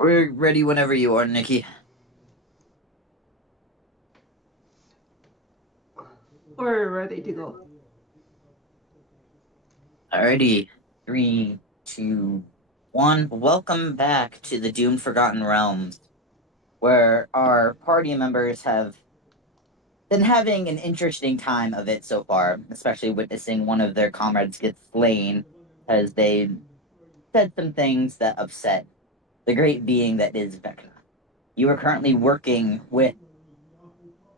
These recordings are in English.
We're ready whenever you are, Nikki. We're ready to go. Alrighty. 3, 2, 1. Welcome back to the Doomed Forgotten Realms, where our party members have been having an interesting time of it so far, especially witnessing one of their comrades get slain as they said some things that upset the great being that is Vecna. You are currently working with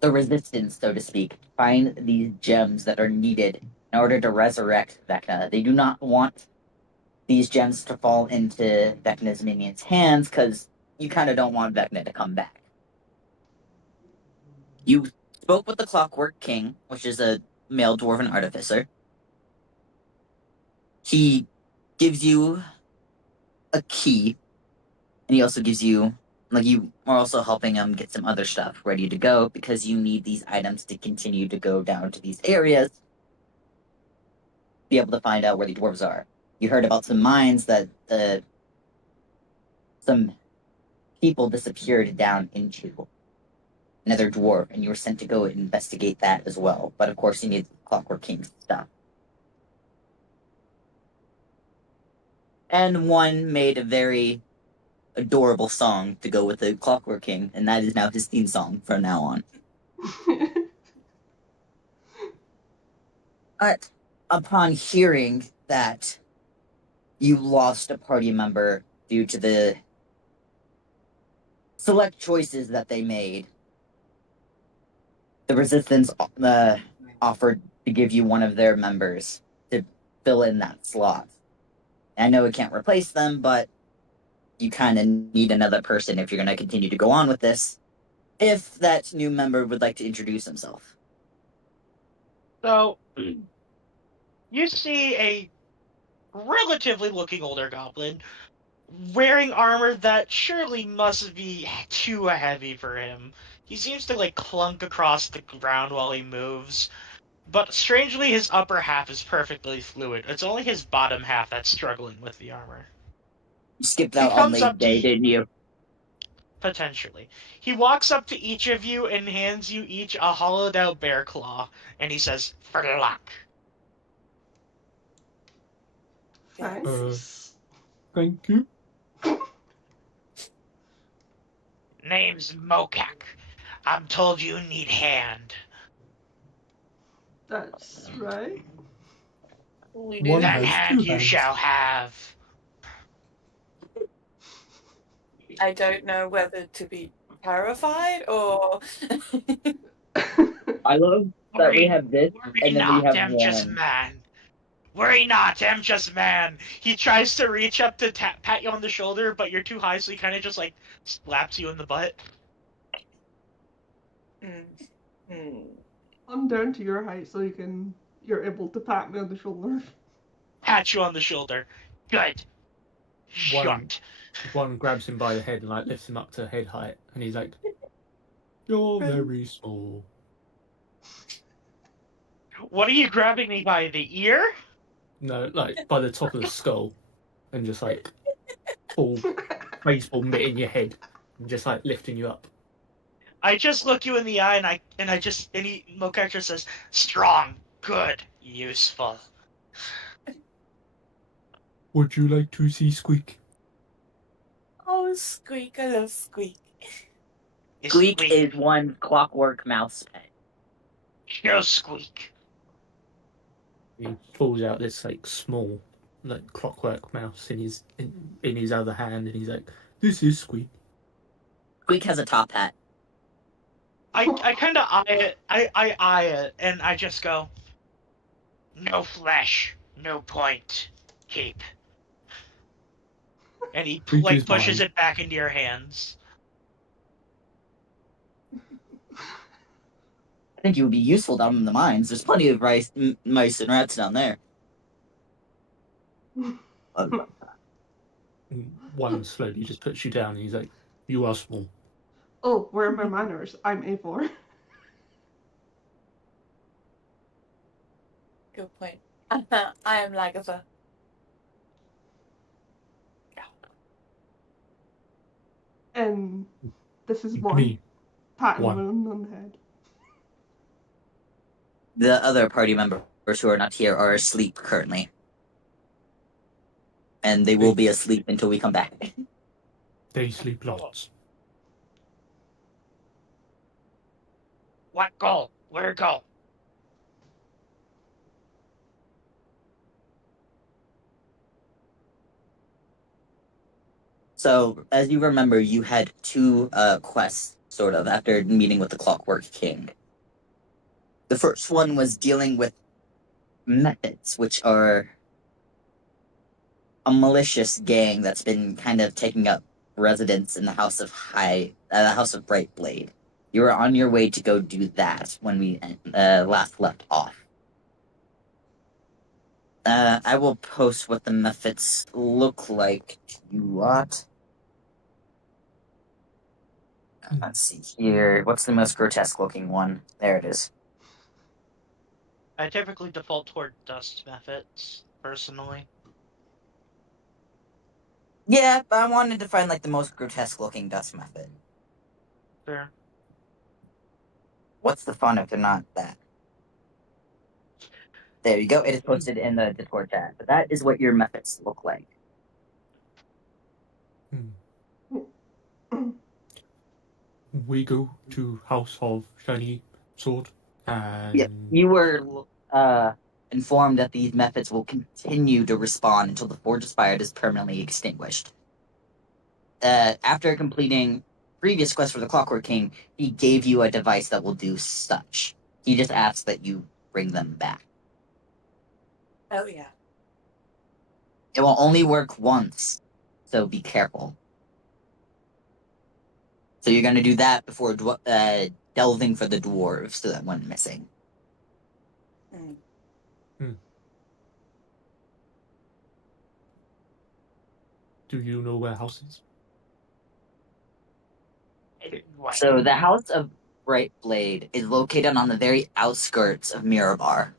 the resistance, so to speak, to find these gems that are needed in order to resurrect Vecna. They do not want these gems to fall into Vecna's minions' hands because you kind of don't want Vecna to come back. You spoke with the Clockwork King, which is a male dwarven artificer. He gives you a key, and he also gives you, like, you are also helping him get some other stuff ready to go because you need these items to continue to go down to these areas, be able to find out where the dwarves are. You heard about some mines that some people disappeared down into another dwarf, and you were sent to go investigate that as well. But of course, you need Clockwork King stuff. And one made a very adorable song to go with the Clockwork King, and that is now his theme song from now on. But upon hearing that you lost a party member due to the select choices that they made, the resistance offered to give you one of their members to fill in that slot. I know it can't replace them, but you kind of need another person if you're going to continue to go on with this. If that new member would like to introduce himself. So, you see a relatively looking older goblin wearing armor that surely must be too heavy for him. He seems to clunk across the ground while he moves, but strangely his upper half is perfectly fluid. It's only his bottom half that's struggling with the armor. You skipped He out on comes Lady up to Day, didn't you? Potentially. He walks up to each of you and hands you each a hollowed out bear claw, and he says, "For luck." Thanks. Thank you. Name's Mokak. I'm told you need hand. That's right. One That has hand two you hands. shall have. I don't know whether to be terrified or. I love that we have this, Worry and then we not, have I'm just one. man. Worry not, I'm just man. He tries to reach up to pat you on the shoulder, but you're too high, so he kind of just slaps you in the butt. I'm down to your height, so you're able to pat me on the shoulder. Pat you on the shoulder. Good. One, Shut. one grabs him by the head and lifts him up to head height, and he's like, "You're very small." What are you grabbing me by the ear? No, by the top of the skull, and just full baseball mitt in your head, and just lifting you up. I just look you in the eye, and Mokak just says, "Strong, good, useful." Would you like to see Squeak? Oh, Squeak, I love Squeak. Squeak is one Clockwork mouse pet. No Squeak. He pulls out this small clockwork mouse in his other hand, and he's like, "This is Squeak." Squeak has a top hat. I kind of eye it. I eye it, and I just go, "No flesh, no point. Keep." And he pushes it back into your hands. I think you would be useful down in the mines. There's plenty of mice and rats down there. One slowly just puts you down, and he's like, "You are small." Oh, where are my manners? I'm A4. Good point. I am Lagatha. And this is one. Me. Patting One. Moon on the head. The other party members who are not here are asleep currently. And they will be asleep until we come back. They sleep lots. What go? Where go? So, as you remember, you had two quests, sort of, after meeting with the Clockwork King. The first one was dealing with methods, which are a malicious gang that's been kind of taking up residence in the House of Brightblade. You were on your way to go do that when we last left off. I will post what the methods look like to you lot. Let's see here. What's the most grotesque looking one? There it is. I typically default toward dust methods, personally. Yeah, but I wanted to find like the most grotesque looking dust method. Sure. What's the fun if they're not that? There you go. It is posted in the Discord chat. But that is what your methods look like. We go to House of Shiny Sword, and Yeah, you were informed that these methods will continue to respawn until the Forge Aspired is permanently extinguished. After completing previous quest for the Clockwork King, he gave you a device that will do such. He just asks that you bring them back. Oh yeah. It will only work once, so be careful. So you're going to do that before delving for the dwarves that went missing. Do you know where house is? So the House of Brightblade is located on the very outskirts of Mirabar.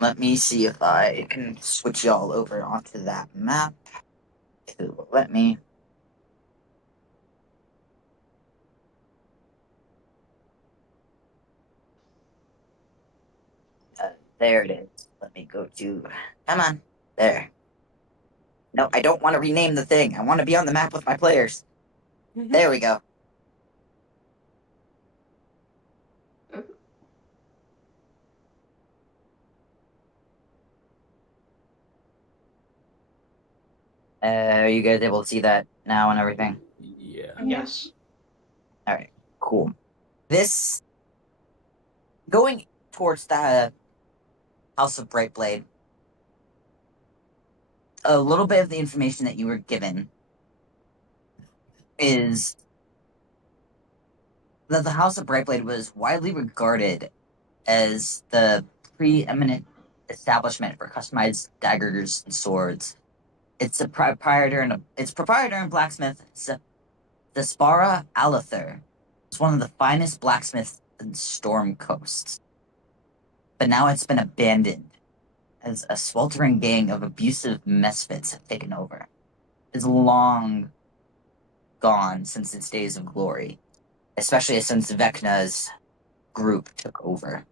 Let me see if I can switch y'all over onto that map. If it will let me. There it is. Let me go to... Come on. There. No, I don't want to rename the thing. I want to be on the map with my players. There we go. Are you guys able to see that now and everything? Yeah. Yes. Alright, cool. This... Going towards the House of Brightblade, a little bit of the information that you were given is that the House of Brightblade was widely regarded as the preeminent establishment for customized daggers and swords. Its proprietor and blacksmith, Despara Alather, was one of the finest blacksmiths in Storm Coast. But now it's been abandoned as a sweltering gang of abusive misfits have taken over. It's long gone since its days of glory, especially since Vecna's group took over.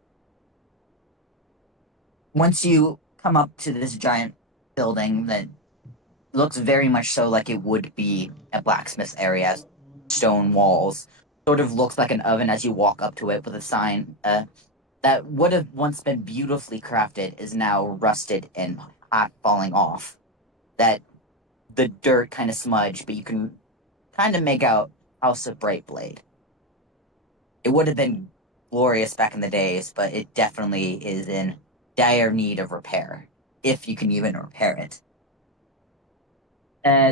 Once you come up to this giant building that looks very much so like it would be a blacksmith area, stone walls, sort of looks like an oven as you walk up to it with a sign that would have once been beautifully crafted is now rusted and hot falling off. That the dirt kind of smudged, but you can kind of make out House of Brightblade. It would have been glorious back in the days, but it definitely is in dire need of repair, if you can even repair it.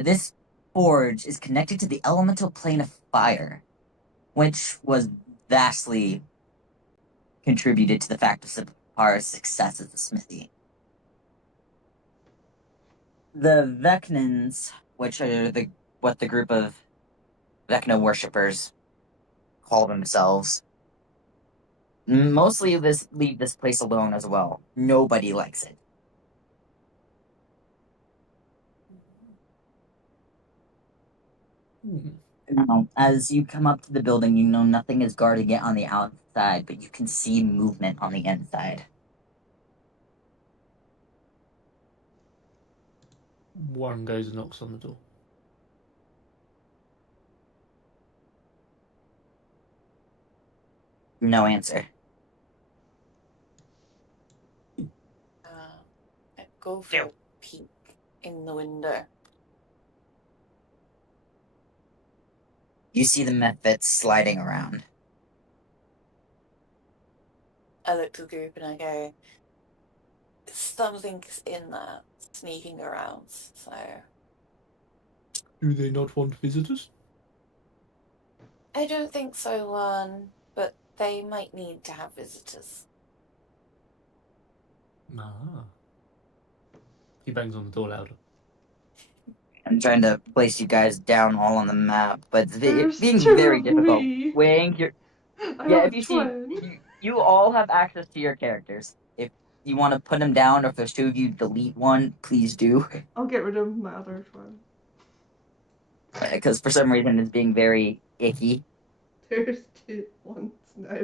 This forge is connected to the elemental plane of fire, which was vastly contributed to the fact of Separa's success as a smithy. The Vecnans, which are what the group of Vecna worshippers call themselves, mostly leave this place alone as well. Nobody likes it. Hmm. Now, as you come up to the building, you know nothing is guarding it on the outside, but you can see movement on the inside. Warren goes and knocks on the door. No answer. I'd go for a peek in the window. You see the Mephits sliding around. I look to the group and I go, something's in there, sneaking around. So Do they not want visitors? I don't think so, Lon, but they might need to have visitors. Ah. He bangs on the door louder. I'm trying to place you guys down all on the map, but it's There's being two very of difficult. me. Wink, you're... I Yeah, have if a you see, twin. you all have access to your characters. If you want to put them down, or if there's two of you, delete one, please do. I'll get rid of my other twin. Because for some reason it's being very icky. There's two ones now.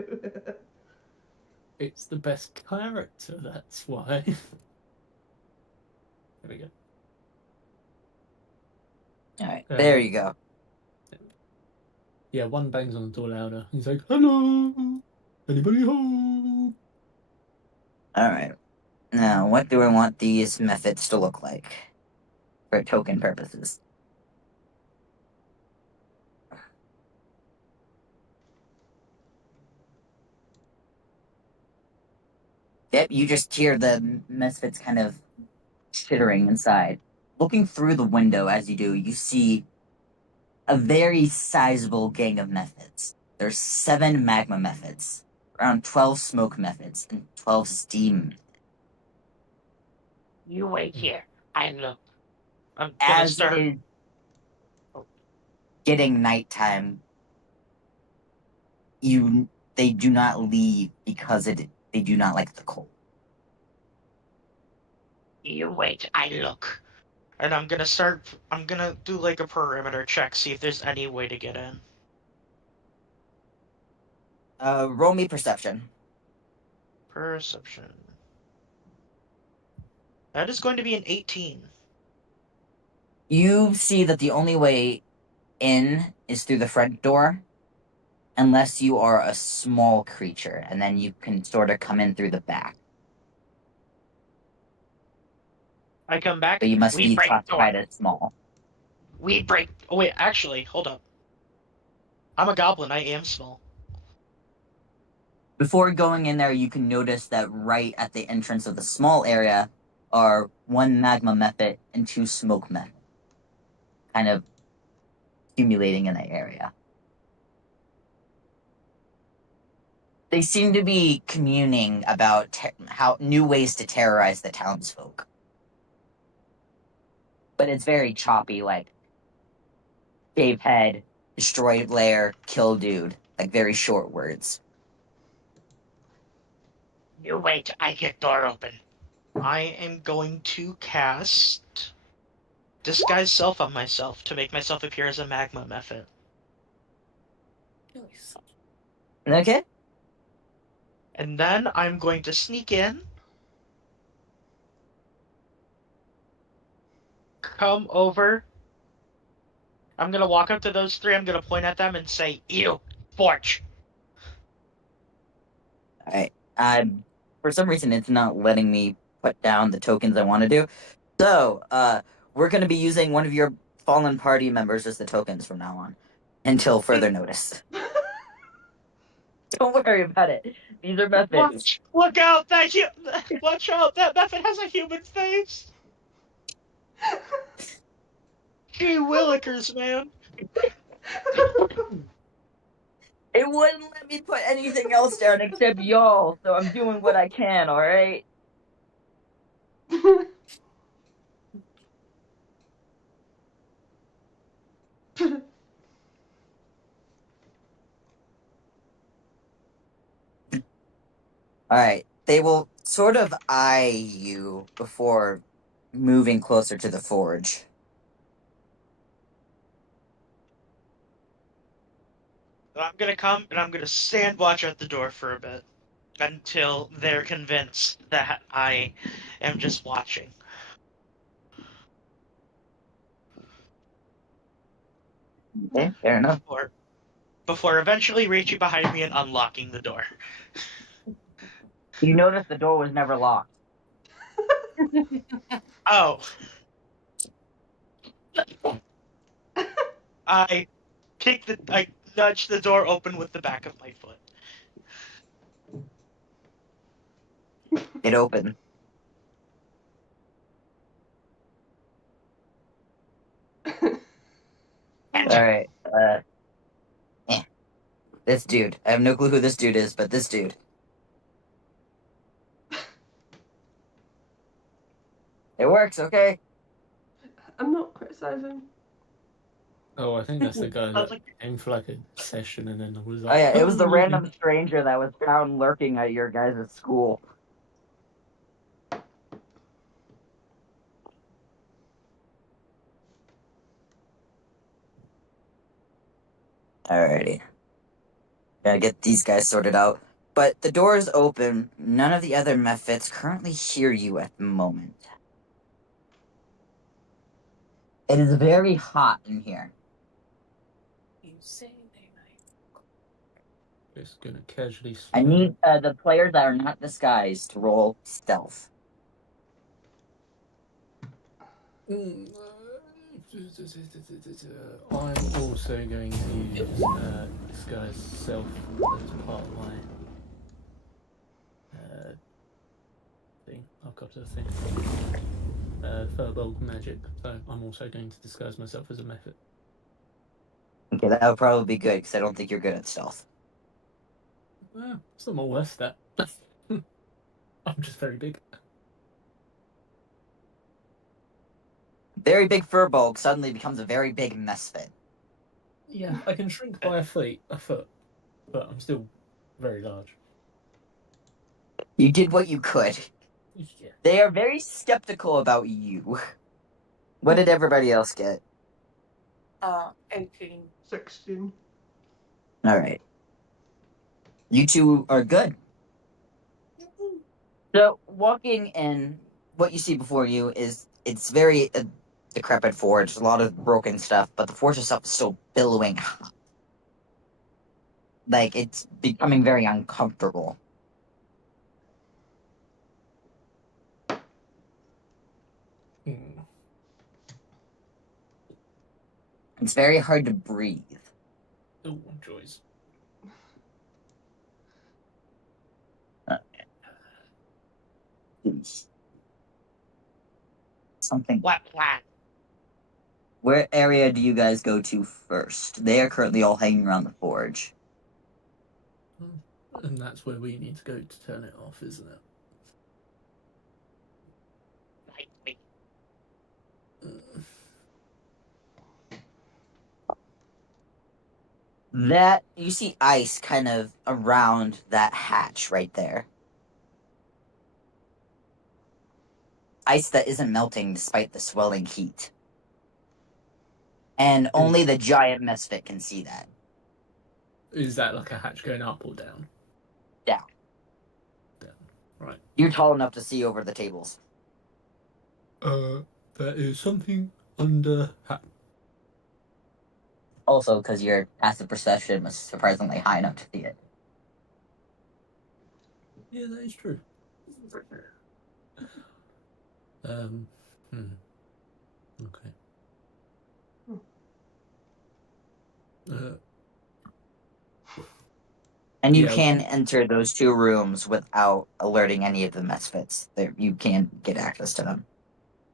It's the best character, that's why. There we go. Alright, there you go. Yeah, one bangs on the door louder. He's like, hello! Anybody home? Alright. Now, what do I want these methods to look like? For token purposes. Yep, you just hear the misfits kind of chittering inside. Looking through the window as you do, you see a very sizable gang of methods. There's 7 magma methods, around 12 smoke methods, and 12 steam. You wait here. I look. I'm gonna As start. it is getting nighttime, they do not leave because they do not like the cold. You wait. I look. And I'm gonna start. I'm gonna do like a perimeter check, see if there's any way to get in. Roll me perception. Perception. That is going to be an 18. You see that the only way in is through the front door, unless you are a small creature, and then you can sort of come in through the back. I come back. But you must we be break classified door. as small. We break. Oh wait, actually, hold up. I'm a goblin. I am small. Before going in there, you can notice that right at the entrance of the small area are 1 magma mephit and 2 smoke mephit, kind of accumulating in that area. They seem to be communing about how new ways to terrorize the townsfolk. But it's very choppy, like shave head, destroy lair, kill dude, like very short words. You wait. I get door open. I am going to cast disguise self on myself to make myself appear as a magma mephit. Nice. Okay. And then I'm going to sneak in. Come over. I'm gonna walk up to those 3. I'm gonna point at them and say, "Ew, Forge." Alright. For some reason, it's not letting me put down the tokens I want to do. So, we're going to be using one of your fallen party members as the tokens from now on, until further notice. Don't worry about it. These are methods. Look out! Watch out! That method has a human face. Gee willikers, man. It wouldn't let me put anything else down except y'all, so I'm doing what I can, alright? Alright, they will sort of eye you before moving closer to the forge. And I'm gonna come and I'm gonna stand watch at the door for a bit until they're convinced that I am just watching. Okay, fair enough. Before eventually reaching behind me and unlocking the door. You notice the door was never locked. Oh, I I nudge the door open with the back of my foot. It opened. All right. This dude. I have no clue who this dude is, but this dude. It works, okay? I'm not criticizing. Oh, I think that's the guy I was that like, came for like a session and then was Oh like, yeah, it was the "Oh, random stranger that was found lurking at your guys' school. Alrighty. Gotta get these guys sorted out. But the door is open. None of the other Mephits currently hear you at the moment. It is very hot in here. You say they might. Just gonna casually I slide. need the players that are not disguised to roll stealth. I'm also going to use disguise self as part of my thing. I've got a thing. Firbolg magic, so I'm also going to disguise myself as a method. Okay, that would probably be good because I don't think you're good at stealth. It's not more worse that. I'm just very big. Very big furbulk suddenly becomes a very big misfit. Yeah, I can shrink by a foot, but I'm still very large. You did what you could. Yeah. They are very skeptical about you. What did everybody else get? 18. 16. All right. You two are good. So, walking in, what you see before you is it's very decrepit forge, a lot of broken stuff, but the forge itself is still billowing hot. Like, it's becoming very uncomfortable. It's very hard to breathe. Oh, joys. Something. flat, flat. Where area do you guys go to first? They are currently all hanging around the forge. And that's where we need to go to turn it off, isn't it? That you see ice kind of around that hatch right there. Ice that isn't melting despite the swelling heat. And only the giant misfit can see that. Is that like a hatch going up or down? Down. Down. Right. You're tall enough to see over the tables. There is something under hatch. Also, because your passive perception was surprisingly high enough to see it. Yeah, that is true. Okay. And you Yeah, can well- enter those two rooms without alerting any of the misfits. You can get access to them.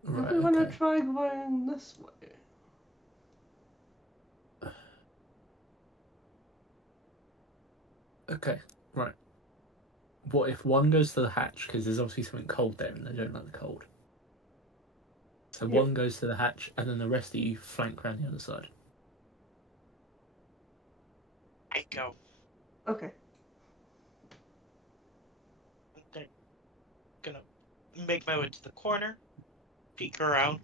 Right, Do we want to okay. try going this way? Okay, right. What if one goes to the hatch, because there's obviously something cold there and they don't like the cold. So Yeah. one goes to the hatch and then the rest of you flank around the other side. I go. Okay. I'm gonna make my way to the corner, peek around.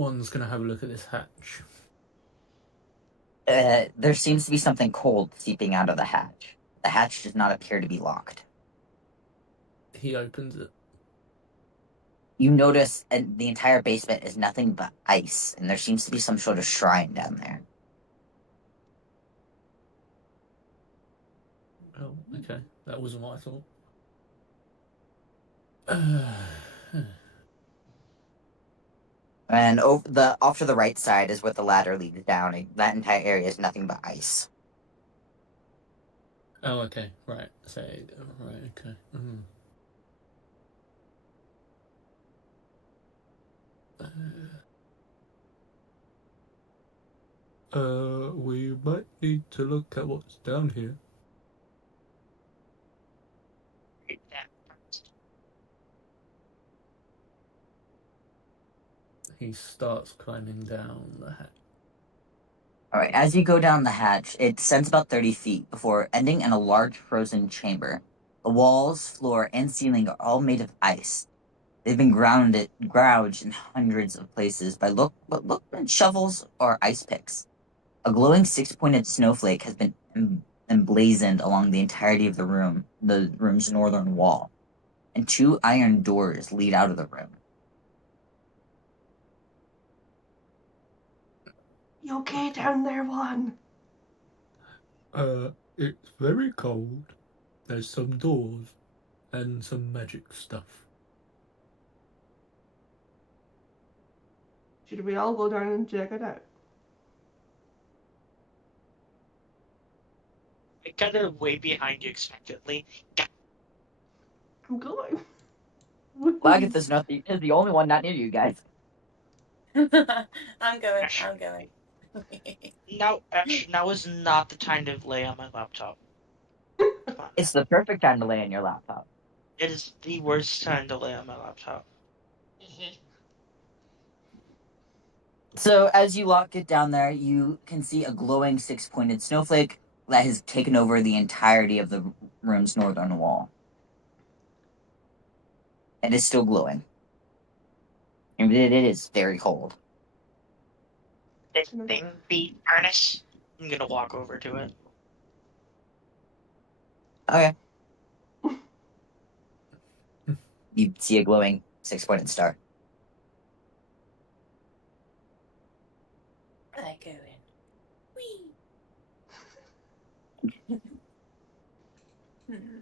one's gonna have a look at this hatch. There seems to be something cold seeping out of the hatch. The hatch does not appear to be locked. He opens it. You notice the entire basement is nothing but ice, and there seems to be some sort of shrine down there. Oh, okay. That wasn't what I thought. And off to the right side is where the ladder leads down. And that entire area is nothing but ice. Oh, okay. Right. So, right. Okay. We might need to look at what's down here. Read that first. He starts climbing down the hatch. Alright, as you go down the hatch, it descends about 30 feet before ending in a large frozen chamber. The walls, floor, and ceiling are all made of ice. They've been gouged in hundreds of places by what look like shovels or ice picks. A glowing six-pointed snowflake has been emblazoned along the entirety of the room's northern wall, and 2 iron doors lead out of the room. You okay down there, one? It's very cold. There's some doors and some magic stuff. Should we all go down and check it out? I kind of way behind you expectantly. I'm going. Lagatha is the only one not near you guys. I'm going. No, actually, now is not the time to lay on my laptop. It's the perfect time to lay on your laptop. It is the worst time to lay on my laptop. So as you lock it down there, you can see a glowing six-pointed snowflake that has taken over the entirety of the room's northern wall. It is still glowing. And it is very cold. This thing be furnace. I'm gonna walk over to it. Okay. You see a glowing six-pointed star. I go in. Whee!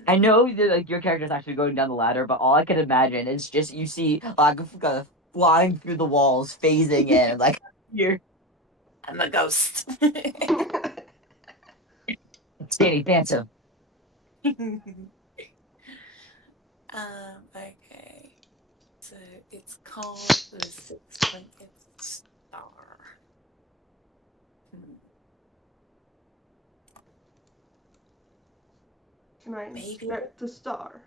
I know that like your character's actually going down the ladder, but all I can imagine is just you see Lagatha flying through the walls, phasing in, like you're I'm a ghost. Danny Phantom. Okay. So it's called the Six-Pointed Star. Can I Maybe. inspect the star?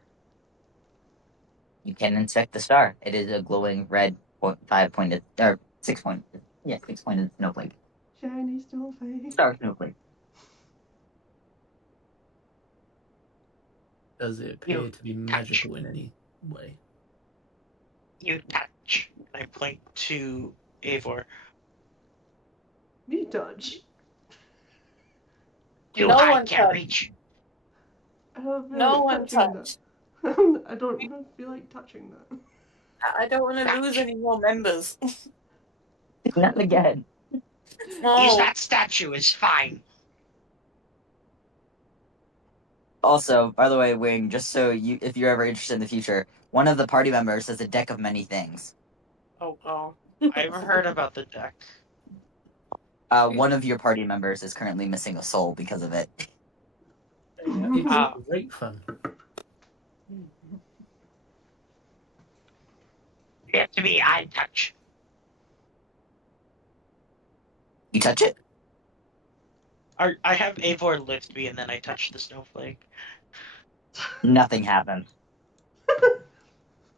You can inspect the star. It is a glowing red five-pointed or six-pointed. Yeah, six-pointed snowflake. Shiny snowflake. Star snowflake. Does it appear to be magical in any way? You touch. I point to Eivor. Me touch. Too No high, one can't touch. reach. I don't feel No like one touching touched. that. I don't feel like touching that. I don't want to lose any more members. Not again. Use No. that statue is fine. Also, by the way, Wing, just so if you're ever interested in the future, one of the party members has a deck of many things. Oh. I've heard about the deck. One of your party members is currently missing a soul because of it. It's great fun. It to me, I touch. You touch it? I have Eivor lift me and then I touch the snowflake. Nothing happens.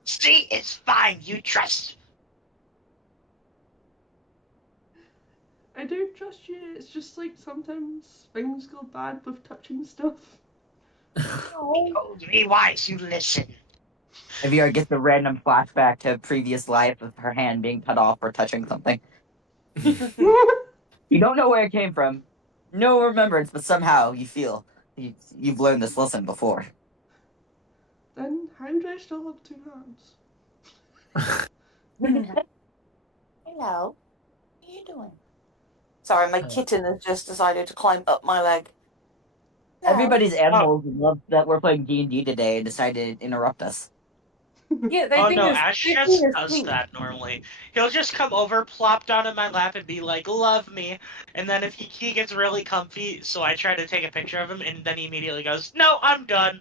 See, it's fine. You trust. I do trust you. It's just like sometimes things go bad with touching stuff. Oh, be wise. You listen. Aviar gets a random flashback to a previous life of her hand being cut off for touching something. You don't know where it came from. No remembrance, but somehow you feel you've learned this lesson before. Then how do I still have 2 hands? Hello. What are you doing? Sorry, my kitten has just decided to climb up my leg. No. Everybody's animals love that we're playing D&D today and decided to interrupt us. Yeah, they Oh think no, it's Ash they just think it's does cute. that normally. He'll just come over, plop down in my lap, and be like, "Love me," and then if he gets really comfy, so I try to take a picture of him, and then he immediately goes, "No, I'm done."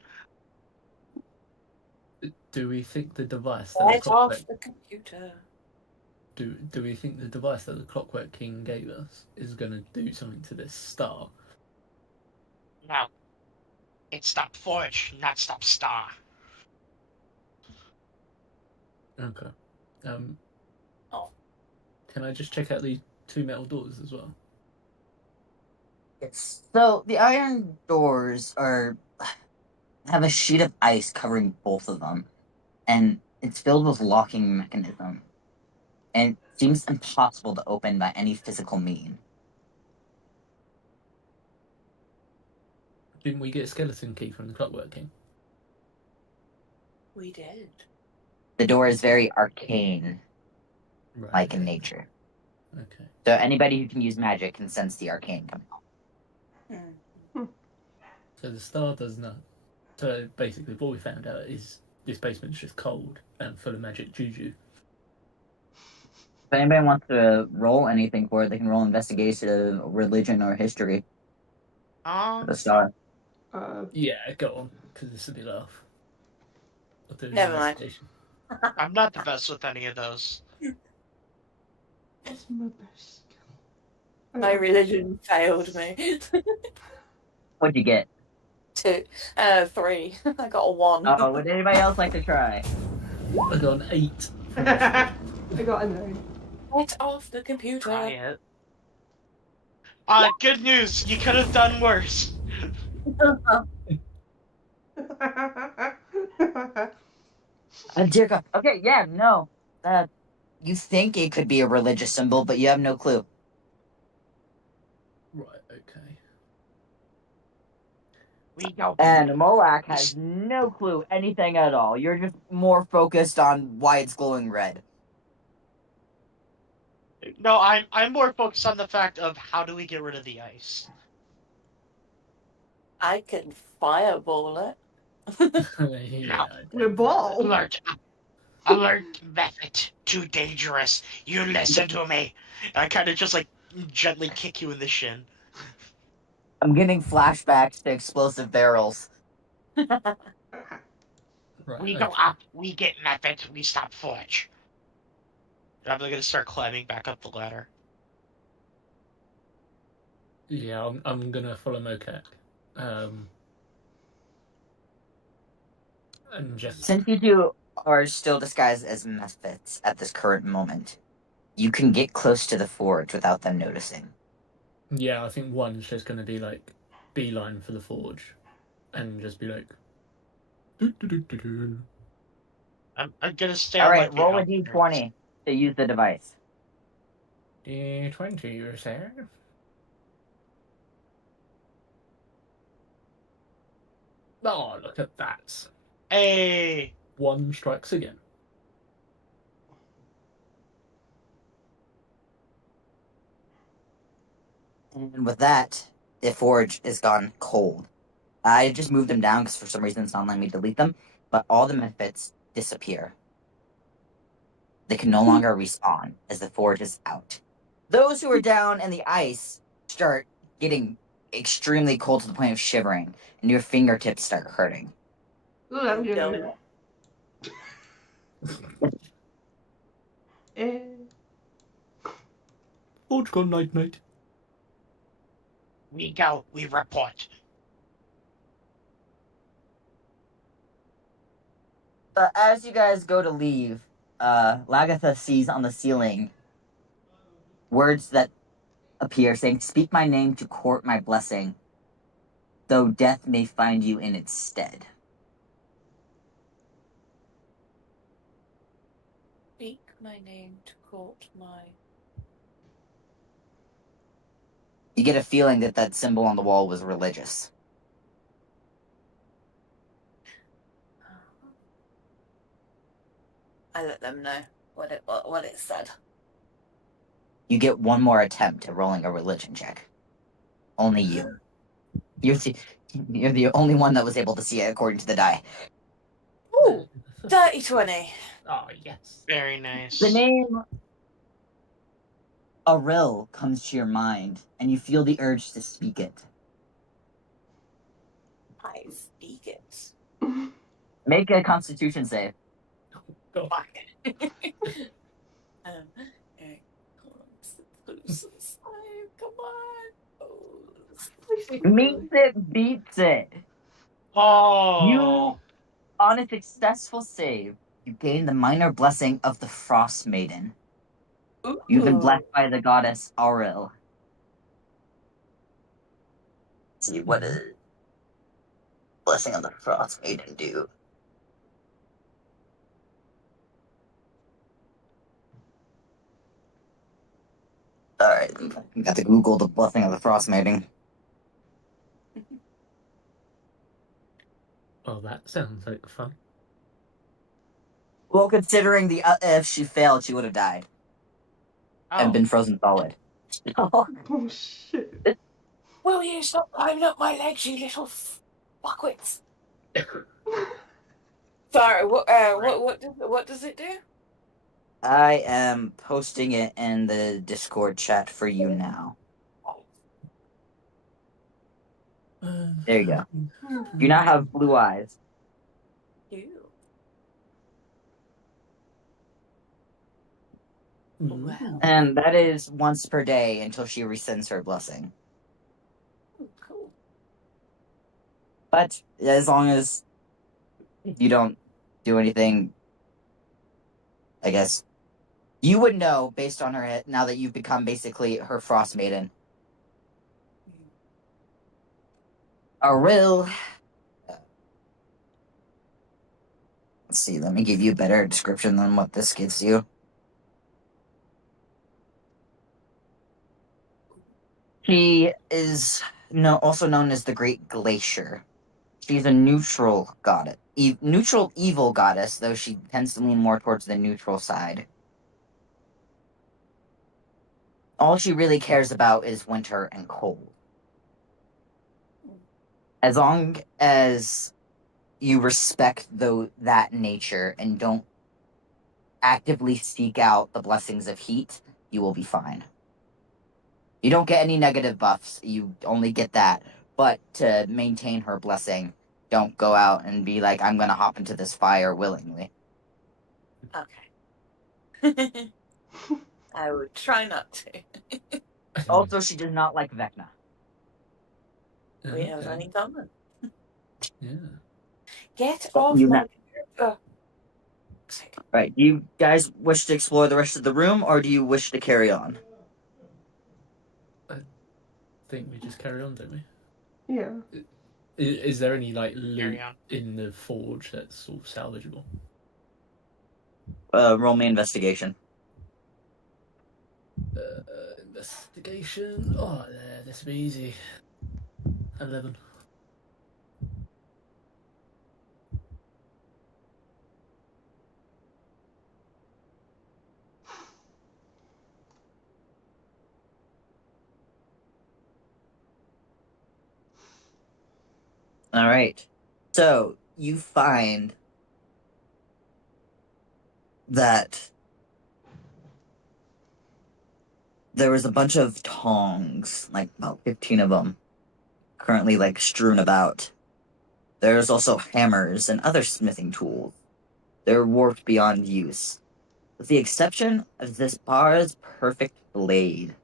Do we think the device that the Get Clockwork off the computer. do we think the device that the Clockwork King gave us is going to do something to this star? No, it's stop Forge, not stop Star. Okay. Oh. Can I just check out these 2 metal doors as well? Yes. So the iron doors have a sheet of ice covering both of them, and it's filled with locking mechanism. And it seems impossible to open by any physical mean. Didn't we get a skeleton key from the Clockwork King? We did. The door is very arcane, Right. like in nature. Okay. So anybody who can use magic can sense the arcane coming out. So the star does not. So basically, what we found out is this basement's just cold and full of magic juju. If anybody wants to roll anything for it, they can roll investigation, religion, or history for the star. Yeah, go on, because this will be laugh. I'll do an Never mind. investigation. I'm not the best with any of those. What's my best skill? My religion failed me. What'd you get? 2. 3. I got a 1. Oh, would anybody else like to try? I got an 8. I got a 9. Get off the computer. Try it. Good news. You could have done worse. Dear God. Okay, yeah, no. You think it could be a religious symbol, but you have no clue. Right, okay. We go. And Molak has no clue anything at all. You're just more focused on why it's glowing red. No, I'm more focused on the fact of how do we get rid of the ice. I can fireball it. Yeah, We're bald. Alert method. Too dangerous. You listen to me. I kind of just like gently kick you in the shin. I'm getting flashbacks to explosive barrels. Right, We okay. go up. We get method. We stop Forge. I'm gonna start climbing back up the ladder. Yeah, I'm gonna follow Mokak. And just Since you two are still disguised as misfits at this current moment, you can get close to the forge without them noticing. yeah, I think one's just gonna be like beeline for the forge, and just be like. I'm gonna stay. All on right, my roll a feet. d20 to use the device. D20, you're saying? Oh, look at that! Hey. 1 strikes again. And with that, the forge is gone cold. I just moved them down because for some reason it's not letting me delete them, but all the misfits disappear. They can no longer respawn as the forge is out. Those who are down in the ice start getting extremely cold to the point of shivering, and your fingertips start hurting. I'm gonna... Forge gone night night. We go. We report. As you guys go to leave, Lagatha sees on the ceiling words that appear saying, "Speak my name to court my blessing, though death may find you in its stead." speak my name to court my... You get a feeling that that symbol on the wall was religious. I let them know what it said. You get one more attempt at rolling a religion check. Only you. You're the only one that was able to see it according to the die. Ooh, dirty 20. Oh, yes. Very nice. The name Aril comes to your mind, and you feel the urge to speak it. I speak it. Make a Constitution save. God. Eric, come on. Oh. Meets it, beats it. Oh. On a successful save, you gain the minor blessing of the Frost Maiden. You've been blessed by the goddess Auril. Let's see, what does blessing of the Frost Maiden do? Alright, you got to Google the blessing of the Frost Maiden. Oh, that sounds like fun. Well, considering if she failed, she would have died and been frozen solid. Oh shit. Will you stop climbing up my legs, you little fuckwits? Sorry, what does it do? I am posting it in the Discord chat for you now. There you go. You now have blue eyes. You. Wow. And that is once per day until she rescinds her blessing. Oh, cool. But as long as you don't do anything, I guess, you would know based on her hit now that you've become basically her Frost Maiden. Aril. Let's see, let me give you a better description than what this gives you. She is also known as the Great Glacier. She's a neutral goddess. Neutral evil goddess, though she tends to lean more towards the neutral side. All she really cares about is winter and cold. As long as you respect that nature and don't actively seek out the blessings of heat, you will be fine. You don't get any negative buffs, you only get that. But to maintain her blessing, don't go out and be like, I'm gonna hop into this fire willingly. Okay. I would try not to. Also, she does not like Vecna. We have any common. Yeah. Get off You my... Right. Do you guys wish to explore the rest of the room, or do you wish to carry on? I think we just carry on, don't we? Yeah. Is there any like loot Carry on. in the forge that's sort of salvageable? Roll me investigation. Investigation. Oh, this will be easy. 11. All right. So you find that there was a bunch of tongs, like about 15 of them, currently like strewn about. There's also hammers and other smithing tools. They're warped beyond use, with the exception of this bar's perfect blade.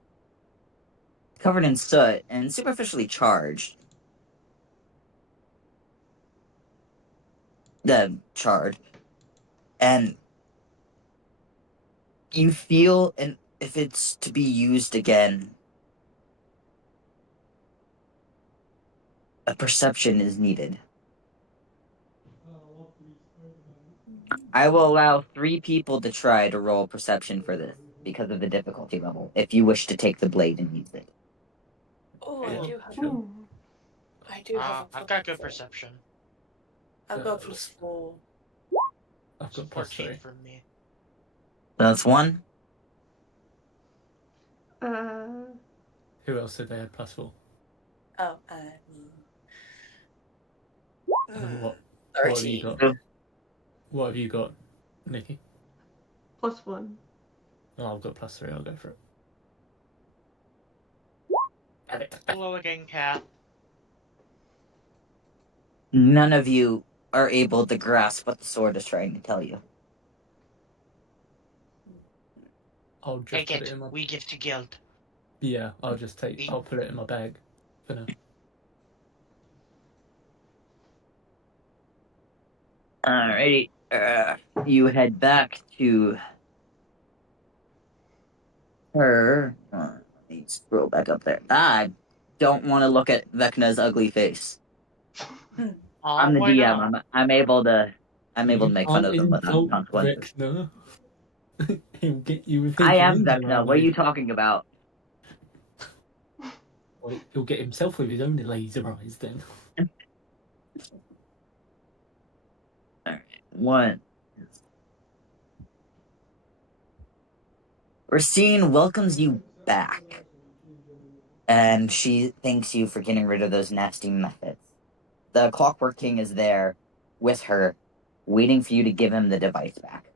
Covered in soot and superficially charged. Charred. And you feel, and if it's to be used again, a perception is needed. I will allow 3 people to try to roll perception for this because of the difficulty level, if you wish to take the blade and use it. Oh, Yeah. Ooh. I do have a I've got good +4. perception. I've got +4. I've So got 14 +3. from me. That's 1. Who else did they have +4? Oh, And what have you 13. got? What have you got, Nikki? +1. Oh, I've got +3. I'll go for it. Hello again, Cat. None of you are able to grasp what the sword is trying to tell you. I'll just Take put it. it in my. We give to guild. Yeah, I'll just take. I'll put it in my bag for now. Alrighty. You head back to her. Let me scroll back up there. I don't want to look at Vecna's ugly face. I'm the Why DM. not? I'm able to You make fun can't of them without insult consequences. Vecna. He'll get you with I his am laser Vecna. What are eyes. you talking about? Well, he'll get himself with his own laser eyes then. Alright. One. Racine welcomes you back, and she thanks you for getting rid of those nasty methods. The Clockwork King is there with her, waiting for you to give him the device back.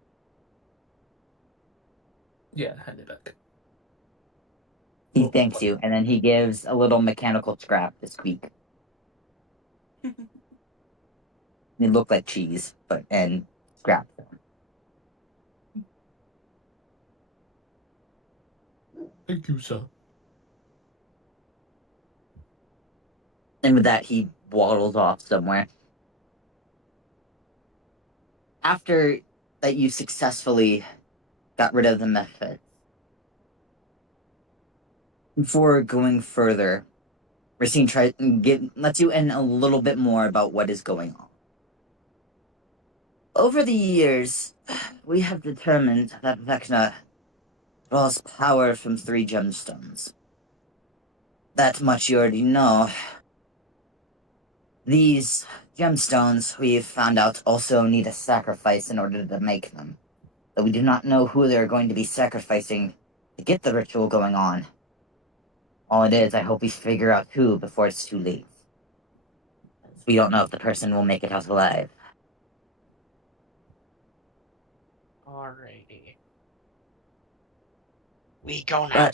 Yeah, hand it back. He thanks you, and then he gives a little mechanical scrap to Squeak. It looked like cheese, and scrap. Thank you, sir. And with that, he waddles off somewhere. After that, you successfully got rid of the methods. Before going further, Racine lets you in a little bit more about what is going on. Over the years, we have determined that Vecna draws power from 3 gemstones. That much you already know. These gemstones, we've found out, also need a sacrifice in order to make them. Though we do not know who they're going to be sacrificing to get the ritual going on. All it is, I hope we figure out who before it's too late. We don't know if the person will make it out alive. Alrighty. We go now.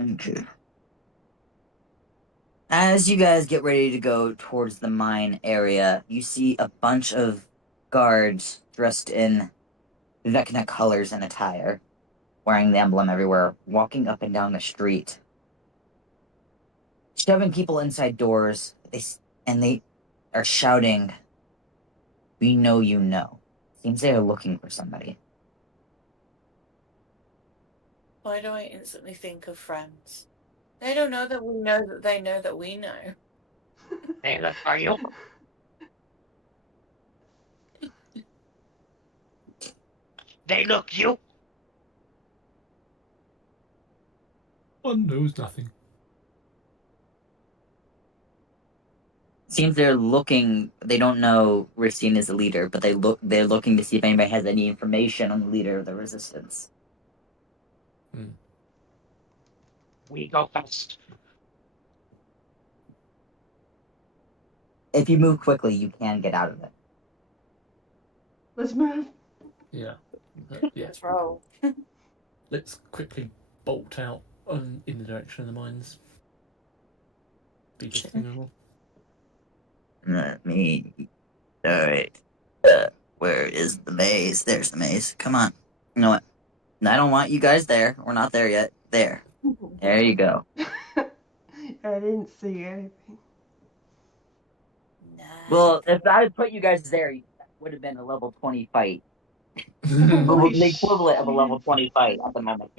Okay. As you guys get ready to go towards the mine area, you see a bunch of guards dressed in Vecna colors and attire, wearing the emblem everywhere, walking up and down the street, shoving people inside doors. They are shouting, "We know you know." Seems they are looking for somebody. Why do I instantly think of Friends? They don't know that we know that they know that we know. Hey, look, are you? They look you. One knows nothing. Seems they're looking. They don't know Racine is the leader, but they're looking to see if anybody has any information on the leader of the resistance. We go fast. If you move quickly, you can get out of it. Let's move. Yeah. Yeah. Let's roll. Let's quickly bolt out in the direction of the mines. Be just thing. Let me. Alright. Where is the maze? There's the maze. Come on. You know what? I don't want you guys there. We're not there yet. There. There you go. I didn't see anything. Nice. Well, if I had put you guys there, that would have been a level 20 fight. Holy The equivalent of a level shit. 20 fight at the moment.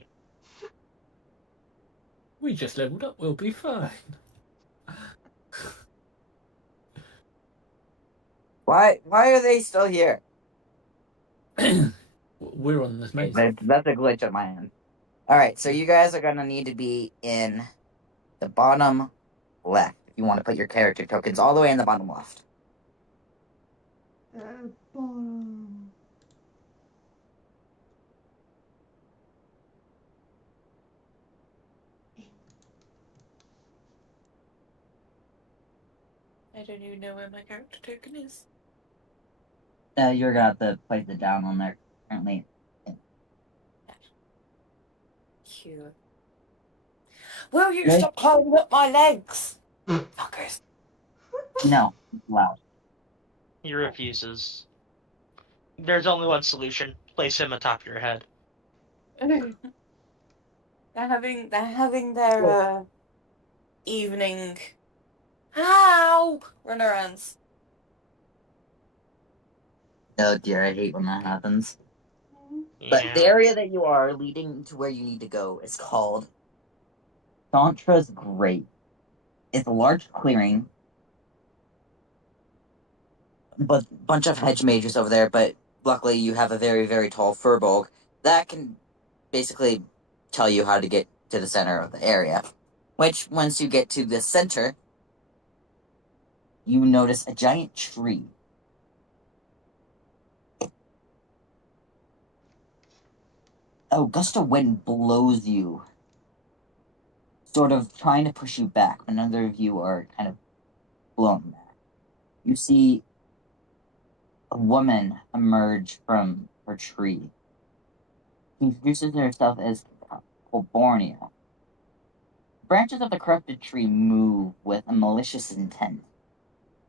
We just leveled up. We'll be fine. Why are they still here? We're on this maze. That's a glitch on my end. Alright, so you guys are gonna need to be in the bottom left. If you want to put your character tokens all the way in the bottom left. Bottom. I don't even know where my character token is. You're gonna have to place it down on there currently. Cute. Will you Right. stop climbing up my legs? Fuckers. No, loud. He refuses. There's only one solution. Place him atop your head. They're having their evening runarounds. Oh dear, I hate when that happens. Yeah. But the area that you are leading to where you need to go is called Chantra's Grate. It's a large clearing, but bunch of hedge mages over there. But luckily, you have a very, very tall furbolg that can basically tell you how to get to the center of the area. Which, once you get to the center, you notice a giant tree. A gust of wind blows you, sort of trying to push you back, but none of you are kind of blown back. You see a woman emerge from her tree. She introduces herself as Colbornia. Branches of the corrupted tree move with a malicious intent,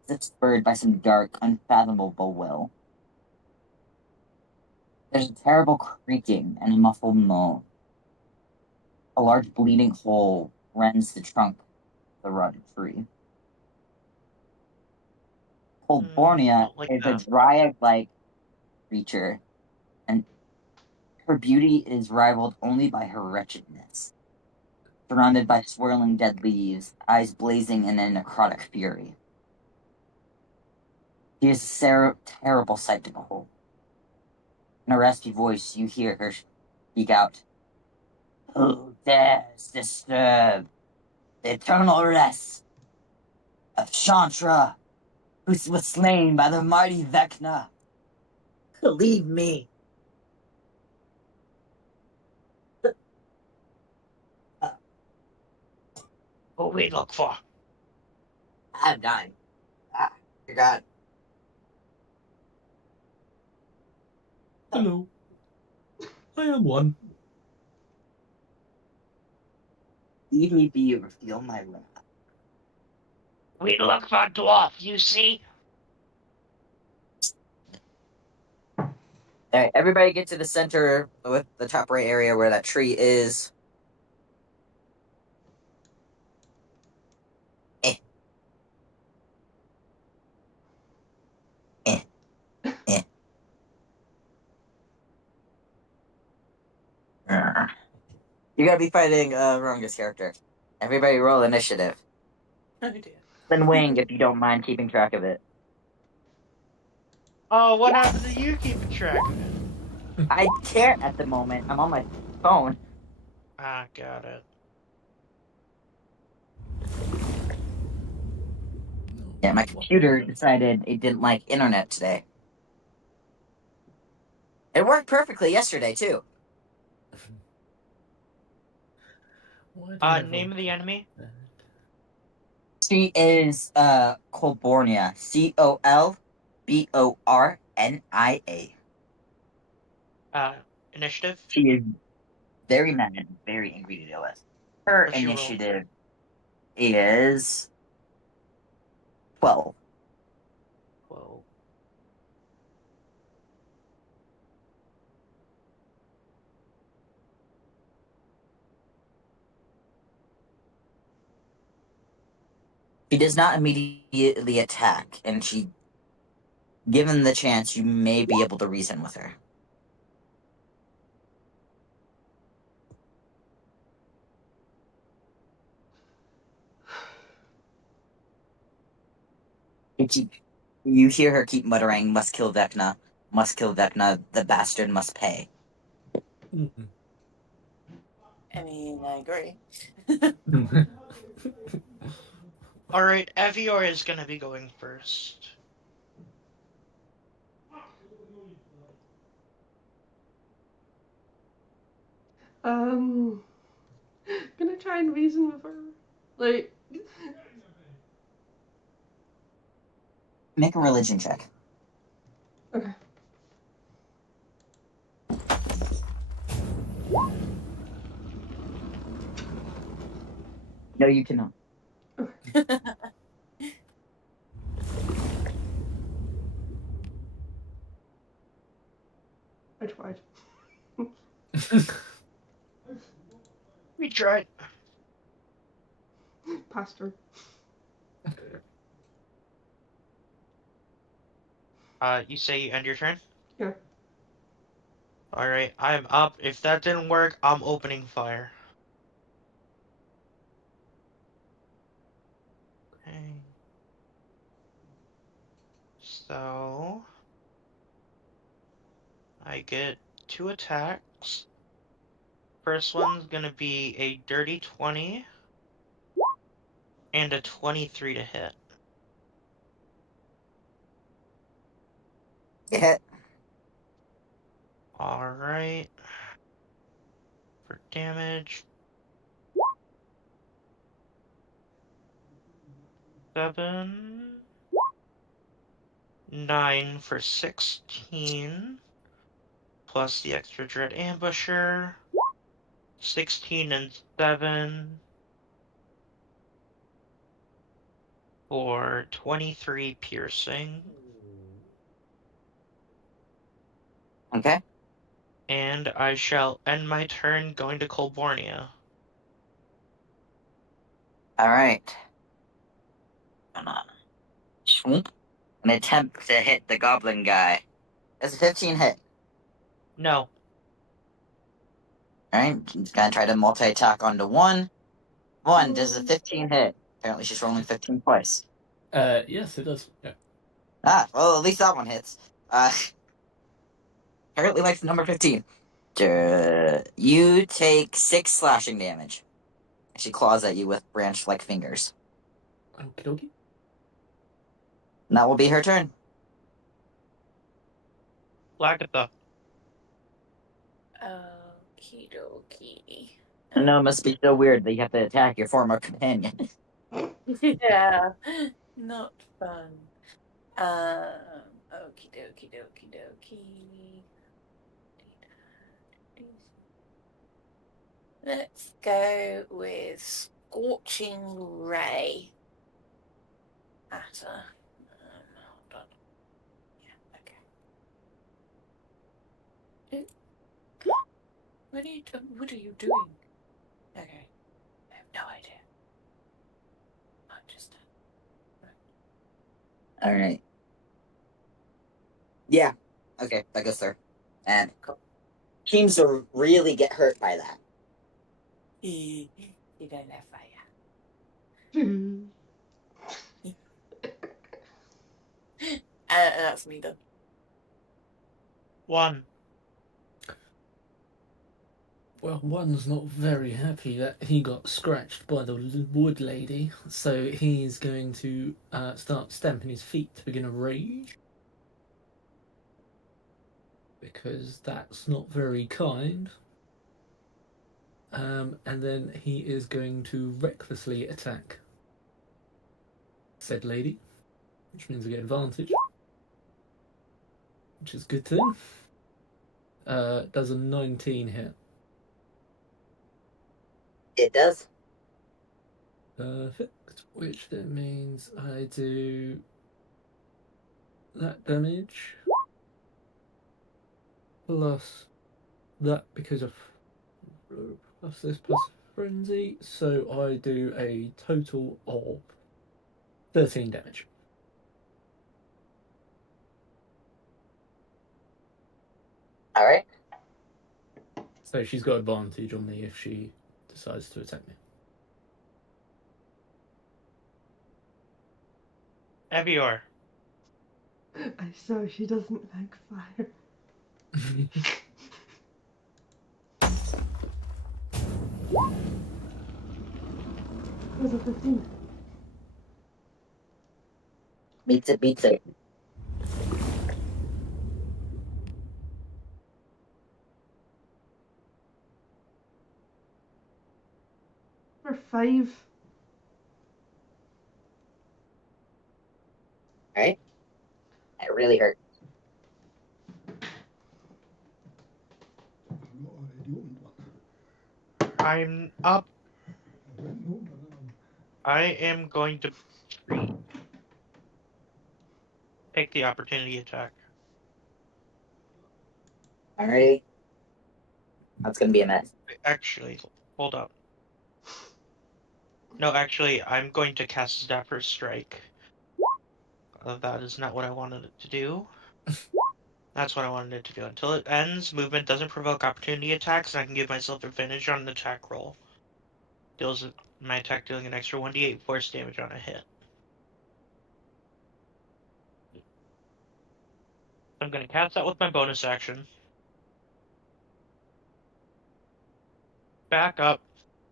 as if spurred by some dark, unfathomable will. There's a terrible creaking and a muffled moan. A large bleeding hole rends the trunk of the rotted tree. Colbornia Don't like is a that. dryad-like creature, and her beauty is rivaled only by her wretchedness. Surrounded by swirling dead leaves, eyes blazing in a necrotic fury. She is a terrible sight to behold. In a raspy voice, you hear her speak out. Who dares disturb the eternal rest of Chantra, who was slain by the mighty Vecna? Leave me. What we look for? I'm dying. Dear God. Hello. I am one. Leave me be or feel my wrath. We look for dwarf, you see? Alright, everybody get to the center with the top right area where that tree is. You're gonna be fighting Runga's character. Everybody roll initiative. Oh dear. Then wing if you don't mind keeping track of it. Oh, what happened to you keeping track of it? I can't at the moment. I'm on my phone. Ah, got it. Yeah, my computer decided it didn't like internet today. It worked perfectly yesterday, too. Name of the enemy? She is Colbornia. Colbornia. Initiative? She is very mad and very angry to deal with. Her What's your roll? initiative is 12. Whoa. She does not immediately attack, and given the chance, you may be able to reason with her. You hear her keep muttering, "Must kill Vecna. Must kill Vecna. The bastard must pay." Mhm. I mean, I agree. Alright, Evior is gonna be going first. Gonna try and reason with her. Like, Make a religion check. okay. No, you cannot. I tried. We tried. Pastor. You say you end your turn? Yeah. Alright, I'm up. If that didn't work, I'm opening fire. Okay. So... I get 2 attacks. First one's gonna be a dirty 20 and a 23 to hit. Hit. Alright. For damage. 7. 9 for 16. Plus the extra Dread Ambusher. 16 and 7. For 23 piercing. Okay. And I shall end my turn going to Colbornia. All right. Gonna swoop and attempt to hit the goblin guy. That's a 15 hit. No. All right. She's gonna try to multi-attack onto one. One does a 15 hit. Apparently, she's rolling 15 twice. Yes, it does. Yeah. Ah, well, at least that one hits. Apparently likes the number 15. You take 6 slashing damage. She claws at you with branch-like fingers. Okie dokie. And that will be her turn. Lagatha. Okie dokie. I know it must be so weird that you have to attack your former companion. Yeah, not fun. Okie dokie dokie dokie. Let's go with Scorching Ray at her. Hold on. Yeah, okay. What are you doing? Okay. I have no idea. I'm just. All right. Yeah. Okay, that goes through. And seems to really get hurt by that. You don't have fire. That's me done. 1. Well, one's not very happy that he got scratched by the wood lady, so he's going to start stamping his feet to begin a rage. Because that's not very kind. And then he is going to recklessly attack said lady, which means I get advantage, which is a good thing. Does a 19 hit. It does. Perfect. Which then means I do that damage plus that because of plus this plus frenzy, so I do a total of 13 damage. All right. So she's got advantage on me if she decides to attack me. Evior. I saw she doesn't like fire. It was a 15. Beats it, beats it. For 5. Alright? That really hurt. I'm not already opened one. I'm up. I went and opened another one. I am going to take the opportunity attack. Alrighty. That's gonna be a mess. Actually, hold up. No, actually, I'm going to cast Zapper's Strike. That is not what I wanted it to do. That's what I wanted it to do. Until it ends, movement doesn't provoke opportunity attacks, and I can give myself advantage on an attack roll. Deals my attack dealing an extra 1d8 force damage on a hit. I'm going to cast that with my bonus action. Back up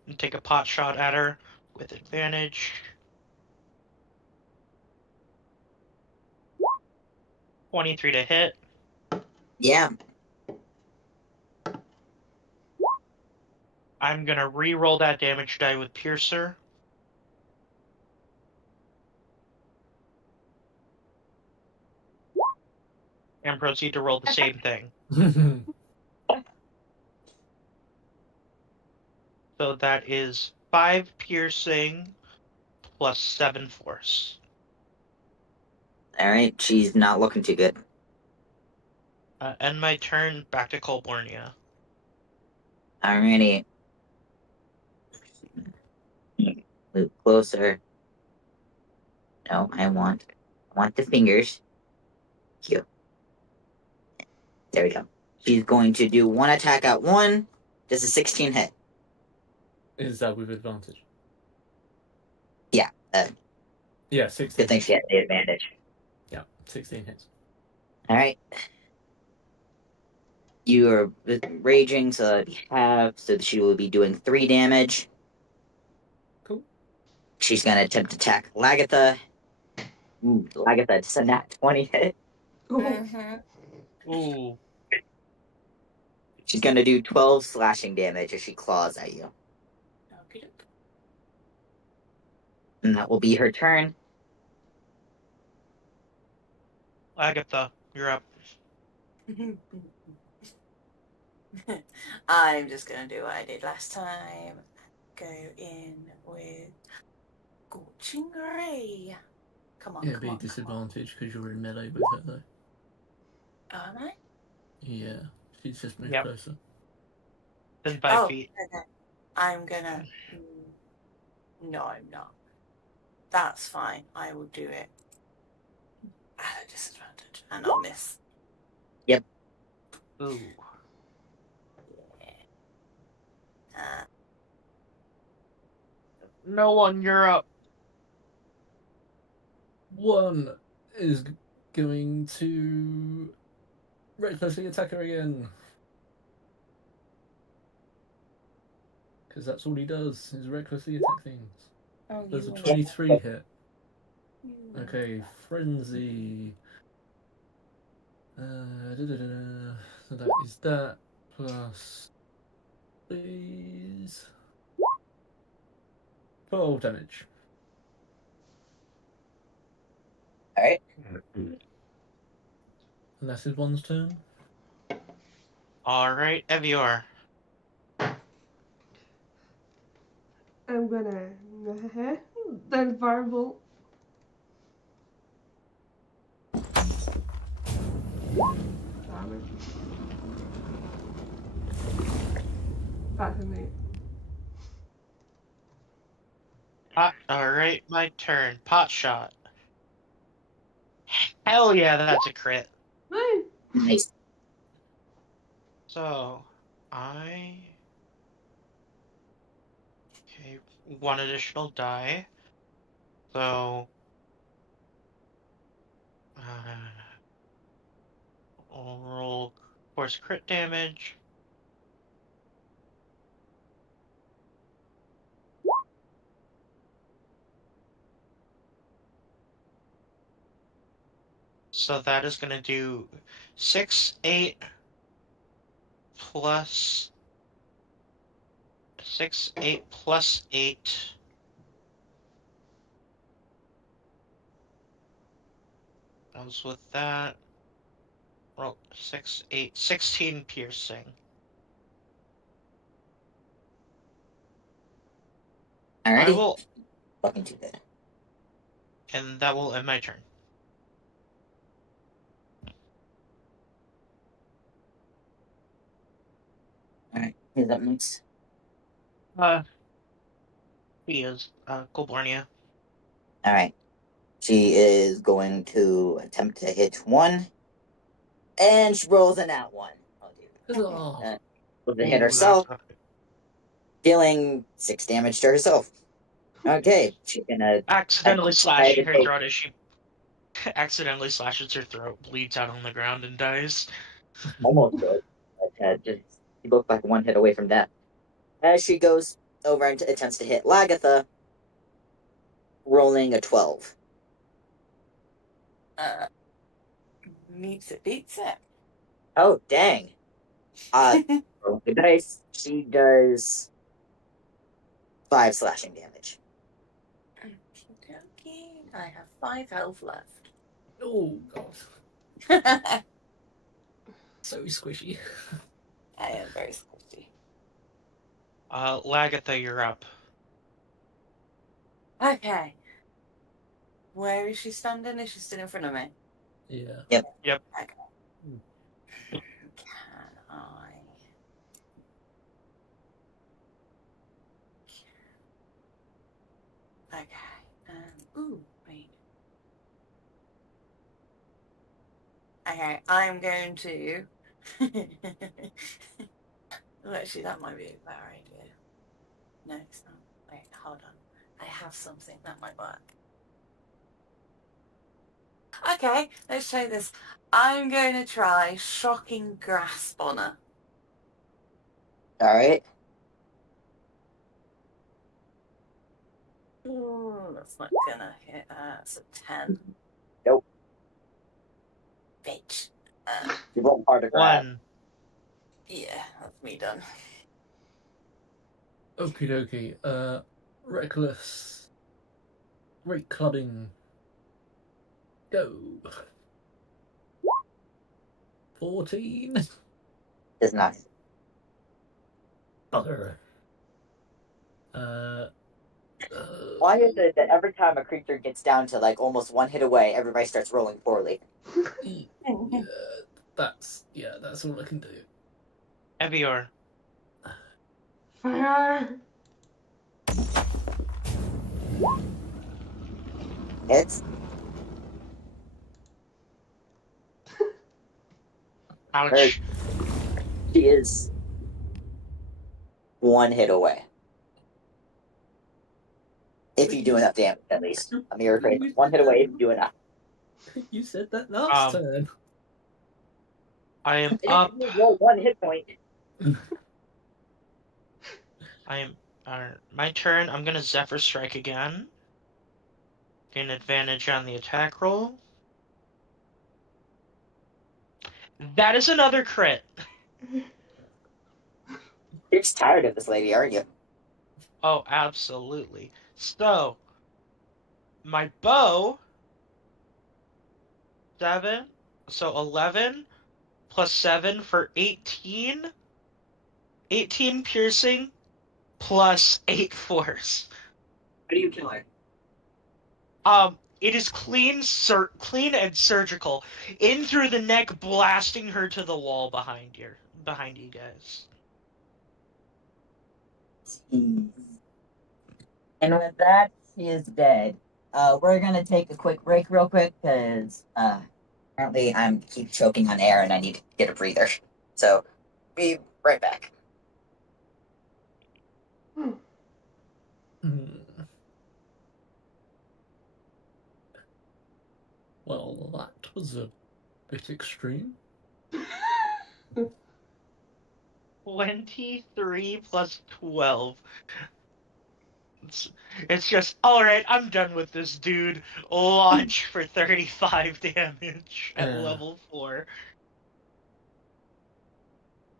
and take a pot shot at her with advantage. 23 to hit. Yeah. I'm going to re-roll that damage die with Piercer. And proceed to roll the same thing. So that is 5 piercing plus 7 force. Alright, she's not looking too good. End my turn, back to Colbornia. Alrighty. Move closer. No, I want the fingers. Cute. There we go. She's going to do one attack at 1. Does a 16 hit? Is that with advantage? Yeah. Yeah, 16. Good thing she had the advantage. Yeah, 16 hits. Alright. You are raging, so she will be doing 3 damage. Cool. She's gonna attempt to attack Lagatha. Ooh, Lagatha, just a nat 20 hit. Oh, Mm-hmm. Ooh. She's gonna do 12 slashing damage as she claws at you. Okay. And that will be her turn. Agatha, you're up. I'm just gonna do what I did last time. Go in with Scorching Ray. Come on, Yeah, come be on. disadvantage because you're in melee with her, though. Am I? Yeah, she's just moved Yep. closer. Then 5 Oh, feet. okay. I'm gonna. No, I'm not. That's fine. I will do it at a disadvantage, and I'll miss. Ooh. Yeah. No one, you're up. One is going to recklessly attack her again. Because that's all he does, is recklessly attack things. Oh, There's a you 23 hit. You Okay, Frenzy. So that is that plus these 12 damage. Alright. And that's his one's turn. Alright, Evior. I'm gonna then Firebolt. Damn it. That's an 8. Alright, my turn. Pot shot. Hell yeah, that's a crit. Woo! Nice. So, okay, 1 additional die. So, force crit damage. So that is going to do 6, 8 plus 6, 8 plus 8. That was with that. Roll 6, 8, 16 piercing. I Alrighty. will, Fucking too good. and that will end my turn. Alright, who's up next? He is Colbornia. Alright. She is going to attempt to hit one. And she rolls a nat one. Oh, dude. Huzzah! With the hit herself, dealing 6 damage to herself. Okay, she's gonna Accidentally try slashing to her take- throat as she accidentally slashes her throat, bleeds out on the ground, and dies. almost good. But just she looked like one hit away from death. As she goes over and attempts to hit Lagatha, rolling a 12. Meets it, beats it. Oh, dang. Roll the dice. She does 5 slashing damage. Okay, I have 5 health left. Oh god, I so squishy. am very squishy. Lagatha, you're up. Okay. Where is she standing? Is she still in front of me? Yeah. Okay. Hmm. Can I? Okay. Ooh, wait. Okay, I'm going to. Well, actually, that might be a better idea. No, it's not. Wait, hold on. I have something that might work. Okay, let's try this. I'm going to try shocking grasp on her. Alright. Ooh, that's not gonna hit. It's a 10. Nope. Bitch. You roll hard to grab. 1. Yeah, that's me done. Okie dokie. Reckless. Great clubbing. Go. 14. Does not. Bugger. Why is it that every time a creature gets down to like almost one hit away, everybody starts rolling poorly? Yeah, that's all I can do. Evior. Fire! It's Ouch. she is one hit away. If you do enough damage, at least. A mirror crate. One hit away if you do enough. You said that last turn. I am And up. if you roll 1 hit point. I am. My turn. I'm gonna Zephyr Strike again. Gain advantage on the attack roll. That is another crit. You're just tired of this lady, aren't you? Oh, absolutely. So, my bow. 7. So 11 plus 7 for 18. 18 piercing plus 8 force. How do you kill her? It is clean and surgical, in through the neck, blasting her to the wall behind you guys. And with that, she is dead. We're gonna take a quick break real quick, because apparently I'm keep choking on air and I need to get a breather. So, be right back. Hmm. Well, that was a bit extreme. 23 plus 12. It's just, alright, I'm done with this dude. Launch for 35 damage at Yeah. level 4.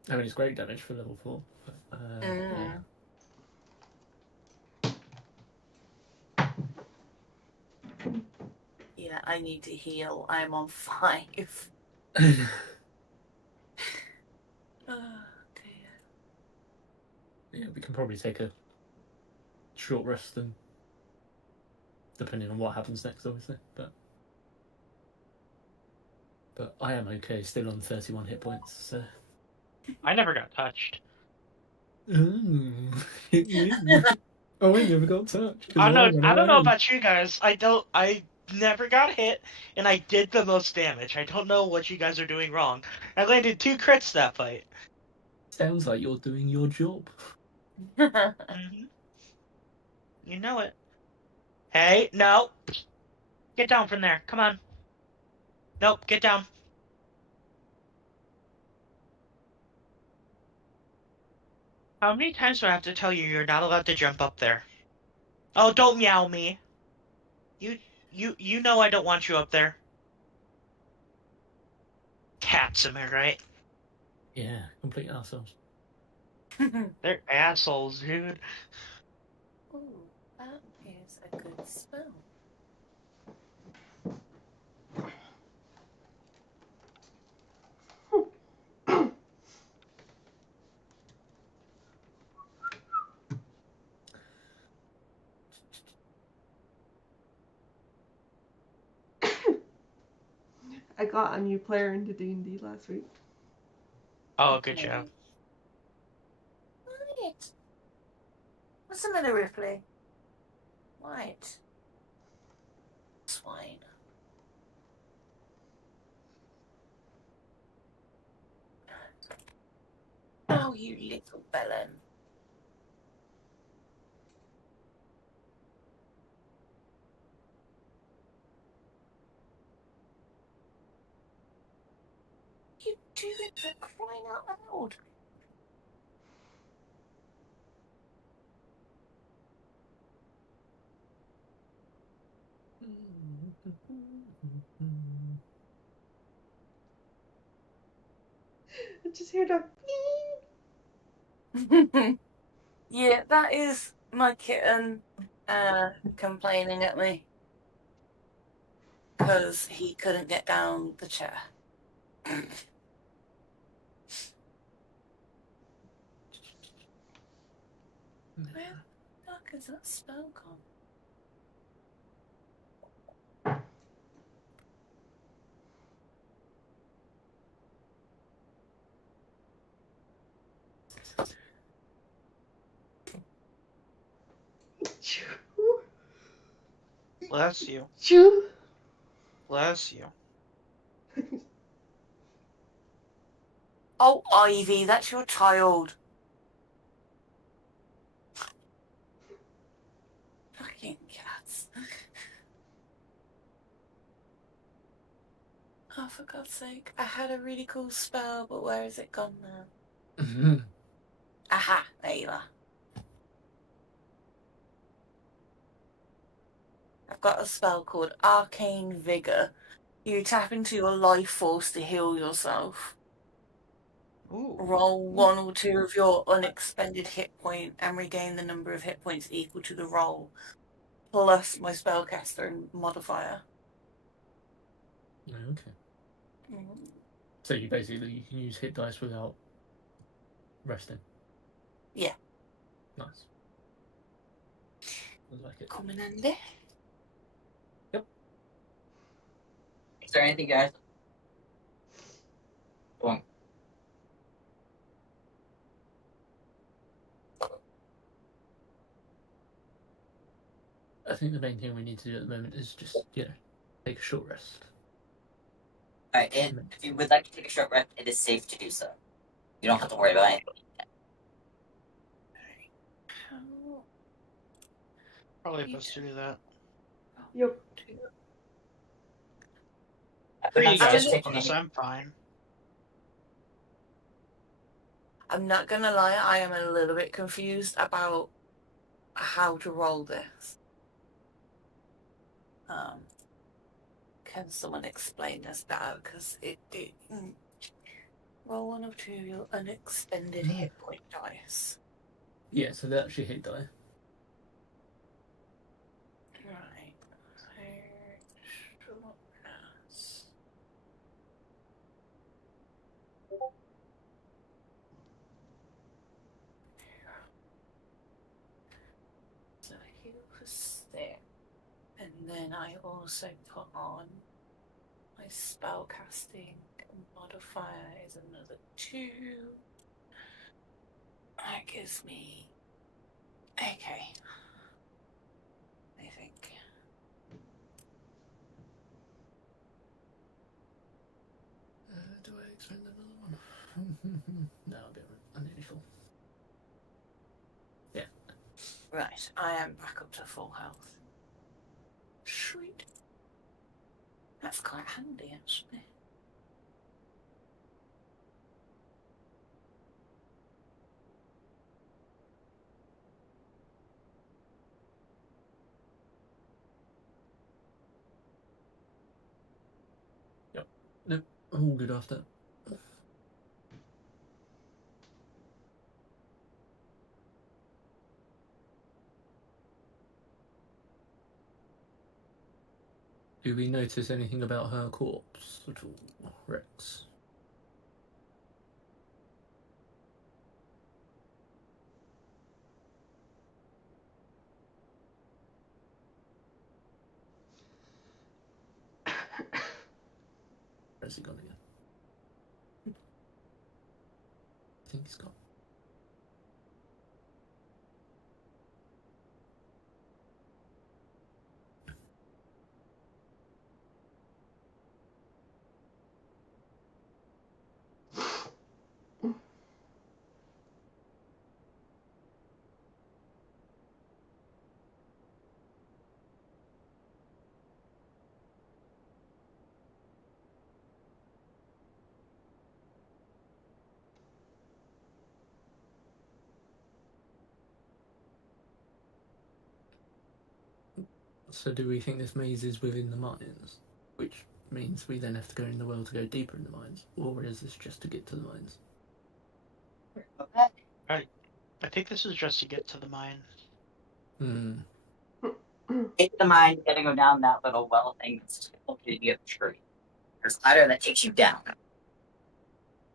I mean, it's great damage for level 4. But, yeah. Yeah, I need to heal. I'm on 5. Oh, dear. Yeah, we can probably take a short rest, and depending on what happens next, obviously. But I am okay, still on 31 hit points. So. I never got touched. Oh, I never got touched. I ran don't know away. about you guys. I never got hit, and I did the most damage. I don't know what you guys are doing wrong. I landed 2 crits that fight. Sounds like you're doing your job. Mm-hmm. You know it. Hey, no. Get down from there. Come on. Nope, get down. How many times do I have to tell you you're not allowed to jump up there? Oh, don't meow me. You know I don't want you up there. Cats, am I right? Yeah, complete assholes. They're assholes, dude. Ooh, that is a good spell. I got a new player into D&D last week. Oh, good job. Right. What's the matter, Ripley? Right. Swine. Oh, you little bellend. You do it for crying out loud. I just heard a Yeah, that is my kitten complaining at me because he couldn't get down the chair. Where the fuck is that spell gone? Choo. Bless you. Choo. Bless you. Oh, Ivy, that's your child. Fucking cats. Oh, for God's sake. I had a really cool spell, but where is it gone now? Aha, there you are. I've got a spell called Arcane Vigor. You tap into your life force to heal yourself. Ooh. Roll 1 or 2 of your unexpended hit point and regain the number of hit points equal to the roll, plus my spellcaster modifier. Okay. Mm. So you can use hit dice without resting. Yeah. Nice. I like it. Come in handy. Is there anything, guys? Go on. I think the main thing we need to do at the moment is just, take a short rest. Alright, and if you would like to take a short rest, it is safe to do so. You don't have to worry about anything. Probably supposed to do that. Yep. But You that's guys just do taking this, I'm fine. I'm not gonna lie, I am a little bit confused about how to roll this. Can someone explain this better? Because roll one of two of your unexpended hit point dice. Yeah, so they actually hit die. Right. So heal for 6. And then I also put on my spell casting modifier is another 2. That gives me. Okay. I think. Do I expend another one? No, I'll be alright. I'm nearly full. Yeah. Right, I am back up to full health. Sweet. That's quite handy, actually. Nope. All good after. Do we notice anything about her corpse at all, Rex? Where's he gone again? I think he's gone. So do we think this maze is within the mines? Which means we then have to go in the well to go deeper in the mines? Or is this just to get to the mines? I think this is just to get to the mine. Hmm. Take the mine, you gotta go down that little well thing that's located near the tree. There's a ladder that takes you down.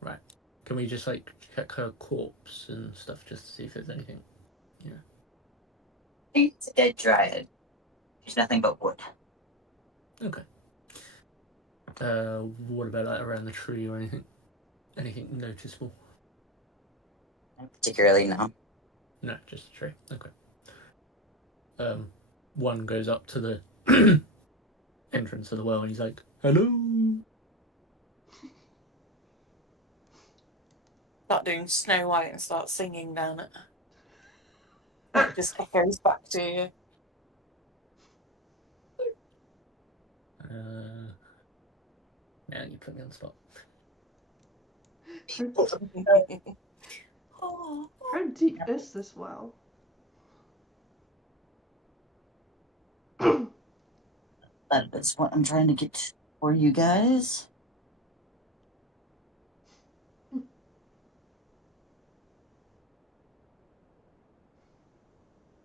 Right. Can we just like check her corpse and stuff just to see if there's anything? It's a dead dryad. There's nothing but wood. Okay. What about like around the tree or anything? Anything noticeable? Not particularly, no. No, just a tree. Okay. One goes up to the entrance of the well and he's like, "Hello." Start doing Snow White and start singing down it. It just echoes back to you. Man, you put me on the spot. Oh. How deep is this well? That's what I'm trying to get for you guys.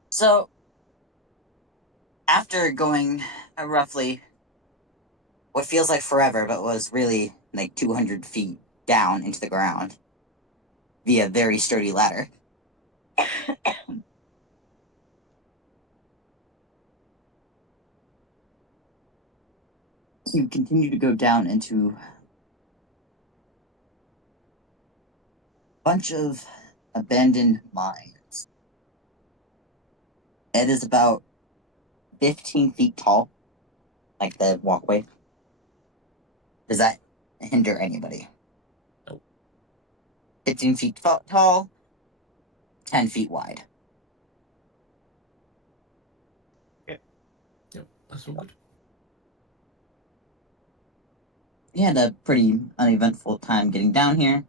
So, after going roughly what feels like forever, but was really like 200 feet down into the ground via very sturdy ladder, you continue to go down into a bunch of abandoned mines. It is about 15 feet tall, like the walkway. Does that hinder anybody? Nope. 15 feet tall, 10 feet wide. Yep, that's all good. You had a pretty uneventful time getting down here.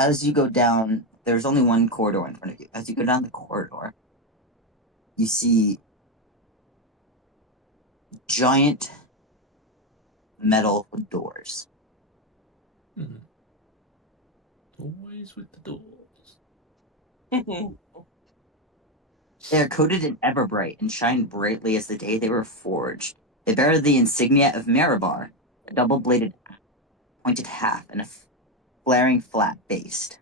as you go down, there's only one corridor in front of you. As you go down the corridor, you see giant metal doors. Always with the doors. They are coated in everbright and shine brightly as the day they were forged. They bear the insignia of Marabar, a double-bladed pointed half and a flaring flat base.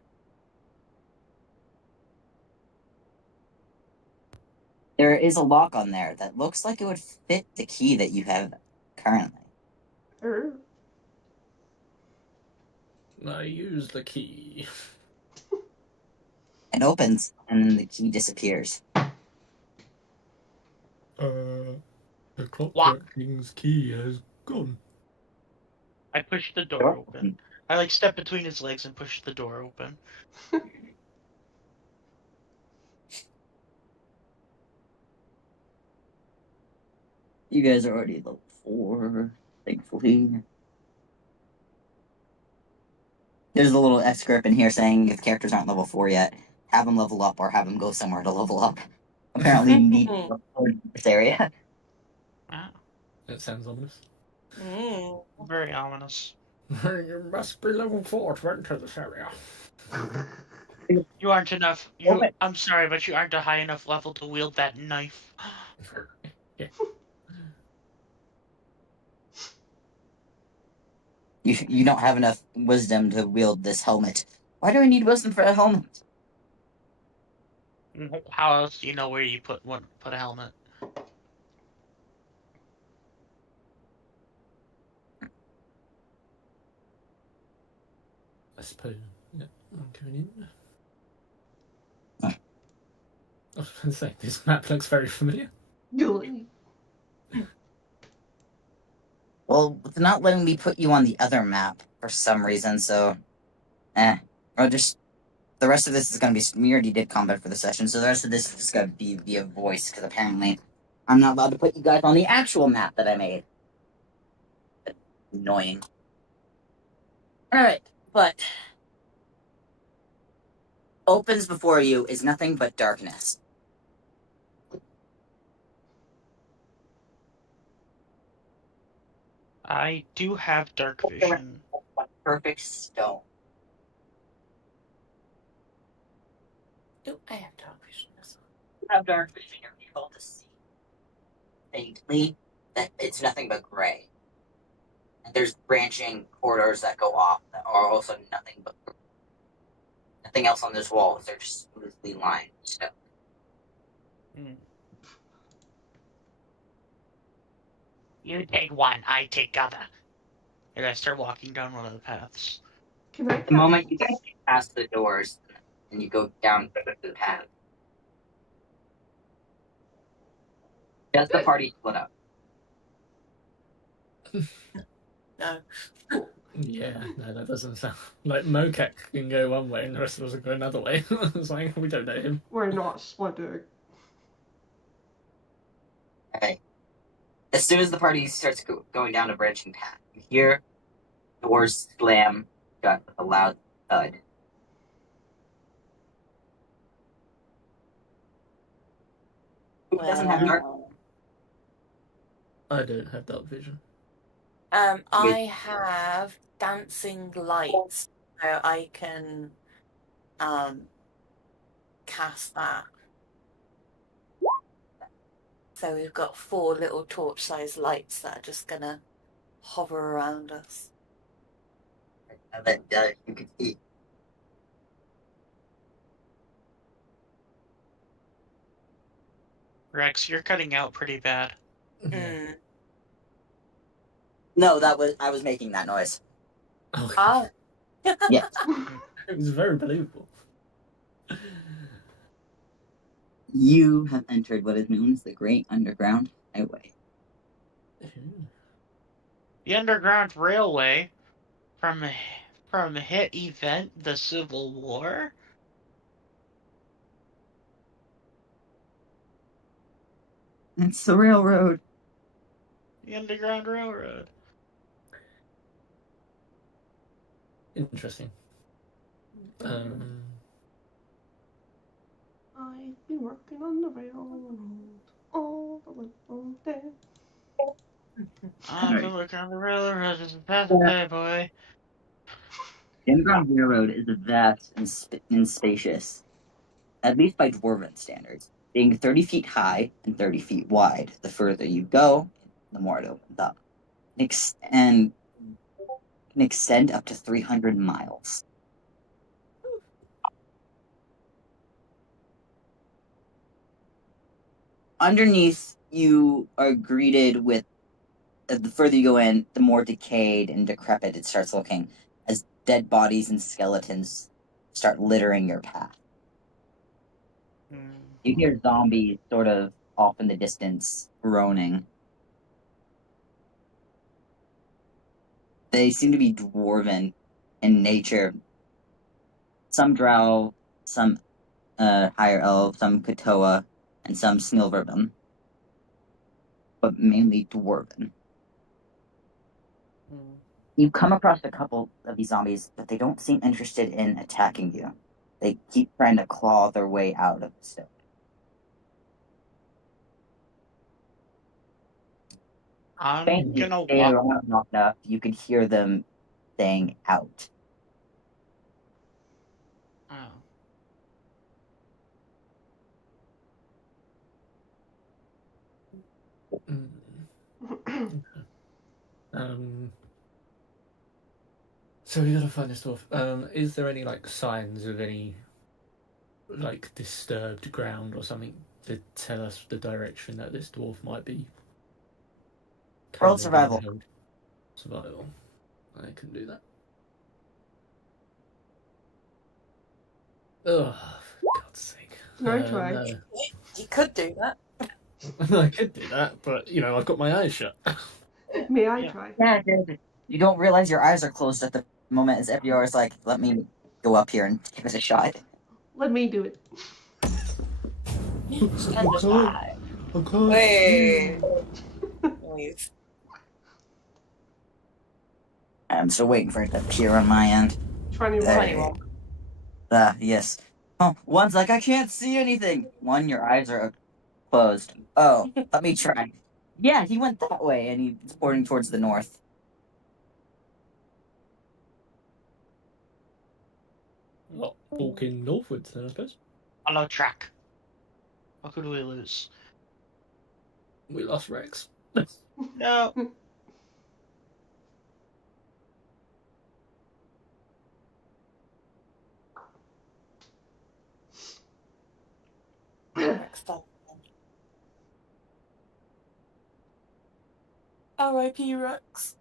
There is a lock on there that looks like it would fit the key that you have currently. I use the key. It opens, and then the key disappears. The What? Clockwork King's key has gone. I push the door open. I like step between his legs and push the door open. You guys are already level 4, thankfully. There's a little F script in here saying if characters aren't level 4 yet, have them level up or have them go somewhere to level up. Apparently, you need to record this area. Ah, That sounds ominous. very ominous. You must be level 4 to enter this area. You aren't enough. I'm sorry, but you aren't a high enough level to wield that knife. You don't have enough wisdom to wield this helmet. Why do I need wisdom for a helmet? How else do you know where you put a helmet? I suppose. Yeah, I'm going in. Huh. I was going to say, this map looks very familiar. Well, it's not letting me put you on the other map for some reason, so... Or just... The rest of this is going to be... We already did combat for the session, so the rest of this is just going to be via voice, because apparently I'm not allowed to put you guys on the actual map that I made. Annoying. Alright, but... Opens before you is nothing but darkness. I do have dark vision. Perfect stone. Oh, I have dark vision as well. You have dark vision, you're able to see faintly that it's nothing but gray. And there's branching corridors that go off that are also nothing but gray. Nothing else on those walls, they're just smoothly lined stone. You take one, I take other. And I start walking down one of the paths. Can I The moment you guys get past the doors and you go down the path, does the party split up? No. Yeah, no, that doesn't sound... Like, Mokek can go one way and the rest of us will go another way. It's like, we don't know him. We're not splitting. Okay. As soon as the party starts going down a branching path, you hear doors slam shut with a loud thud. Who doesn't have dark? I don't have dark vision. I have dancing lights, so I can cast that. So we've got 4 little torch-sized lights that are just gonna hover around us. That you can see. Rex, you're cutting out pretty bad. Mm. No, I was making that noise. Oh, Oh. Yeah. it was very believable. You have entered what is known as the Great Underground Highway. The Underground Railway from hit event The Civil War. It's the railroad. The Underground Railroad. Interesting. I've been working on the railroad all the way from there. I've been working on the railroad as a past playboy. The Underground Railroad is vast and spacious, at least by dwarven standards, being 30 feet high and 30 feet wide. The further you go, the more it opens up. And can extend up to 300 miles. Underneath, you are greeted with the further you go in, the more decayed and decrepit it starts looking, as dead bodies and skeletons start littering your path. You hear zombies sort of off in the distance groaning. They seem to be dwarven in nature. Some drow, some higher elf, some Katoa, and some Snilverben. But mainly dwarven. You come across a couple of these zombies, but they don't seem interested in attacking you. They keep trying to claw their way out of the stone. I'm Faintly, gonna they walk. are not knocked up. You could hear them saying out. Oh. So we gotta find this dwarf. Is there any like signs of any like disturbed ground or something to tell us the direction that this dwarf might be? Roll currently survival. being held? Survival. I can do that. Ugh, for God's sake. No try. No. You could do that. I could do that, but you know, I've got my eyes shut. May I Yeah. try? Yeah, you don't realize your eyes are closed at the moment as FDR is like, let me go up here and give it a shot. Let me do it. Stand can't. aside. I can't Wait. Please. I'm still waiting for it to appear on my end. 21. There. Yes. Oh, one's like, I can't see anything. One, your eyes are closed. Oh, let me try. Yeah, he went that way, and he's pointing towards the north. Well, walking northwards then, I suppose. Follow track. What could we lose? We lost Rex. No. Next up. R.I.P. Rex.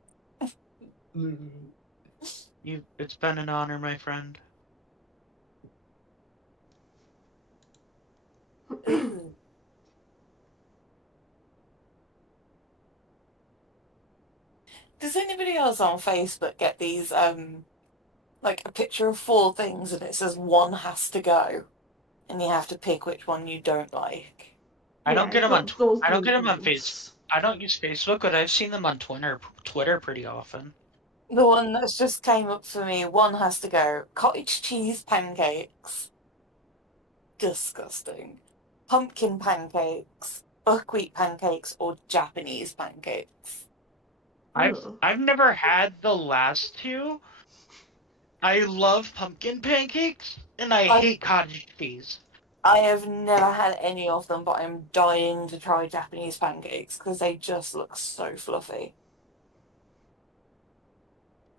It's been an honor, my friend. Does anybody else on Facebook get these, like a picture of 4 things and it says one has to go, and you have to pick which one you don't like? I don't get them on. those I don't get them on things. Facebook. I don't use Facebook, but I've seen them on Twitter pretty often. The one that's just came up for me, one has to go. Cottage cheese pancakes. Disgusting. Pumpkin pancakes, buckwheat pancakes, or Japanese pancakes. I've never had the last two. I love pumpkin pancakes, and I hate cottage cheese. I have never had any of them, but I'm dying to try Japanese pancakes because they just look so fluffy.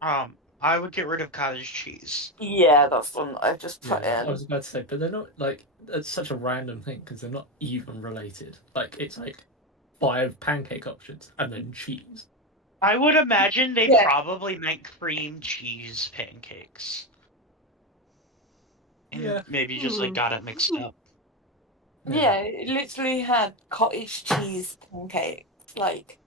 I would get rid of cottage cheese. Yeah, that's the one that I've just put Yeah, in. I was about to say, but they're not like it's such a random thing because they're not even related. Like it's like 5 pancake options and then cheese. I would imagine they Yeah. probably meant cream cheese pancakes. And Yeah. maybe just like got it mixed up. Yeah, it literally had cottage cheese pancakes. Like,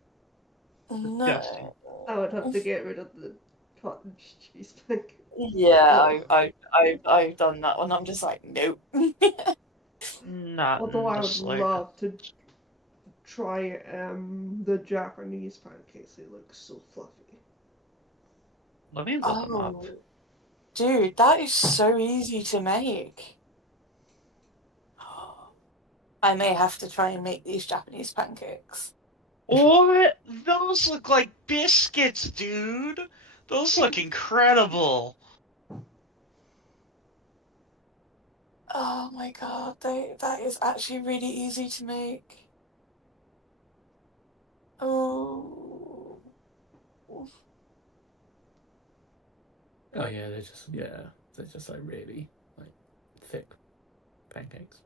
no. Disgusting. I would have to get rid of the cottage cheese pancake. Yeah, I've done that one. I'm just like, nope. Not Although in I the would slightest. love to try the Japanese pancakes. They look so fluffy. Let me look them up. Dude, that is so easy to make. I may have to try and make these Japanese pancakes. What? Those look like biscuits, dude. Those look incredible. Oh my god, that is actually really easy to make. Oh. Oh yeah, they're just like really like thick pancakes.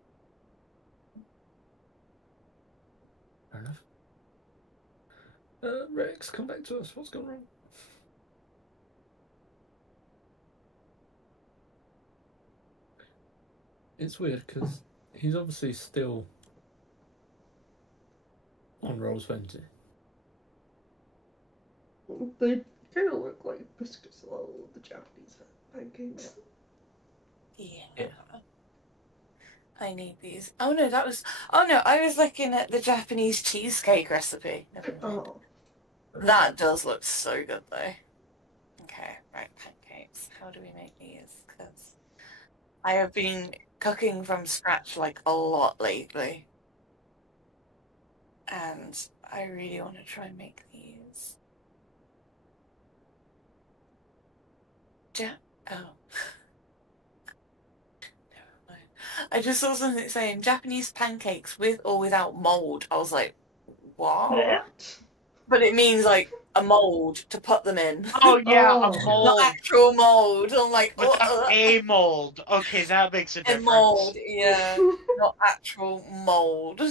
Fair enough. Rex, come back to us. What's going wrong? It's weird because he's obviously still on Roll20. They kind of look like biscuits, a lot of the Japanese pancakes. Yeah. I need these. Oh no, I was looking at the Japanese cheesecake recipe. Never mind. Oh. That does look so good though. Okay, right, pancakes. How do we make these? Because I have been cooking from scratch like a lot lately. And I really want to try and make these. Oh. I just saw something saying Japanese pancakes with or without mold. I was like, what? But it means like a mold to put them in. Oh yeah, Oh. a mold. Not actual mold. I'm like, Without a mold. Okay, that makes a a difference. mold, yeah. Not actual mold.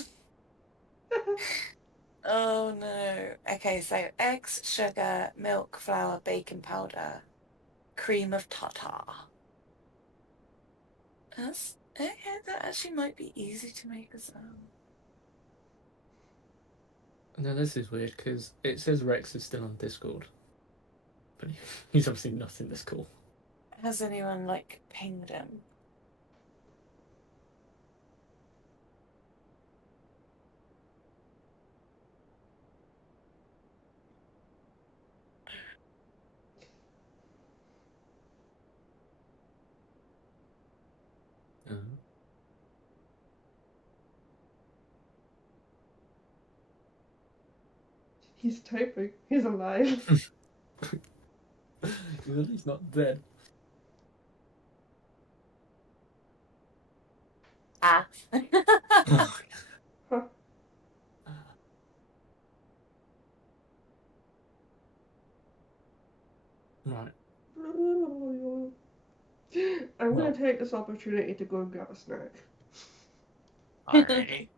Oh no. Okay, so eggs, sugar, milk, flour, baking powder, cream of tartar. Okay, that actually might be easy to make as well. Now this is weird because it says Rex is still on Discord, but he's obviously not in this call. Has anyone like pinged him? He's typing. He's alive. He's at least not dead. Ah. Huh. Right. I'm Well. gonna take this opportunity to go and grab a snack. Alrighty.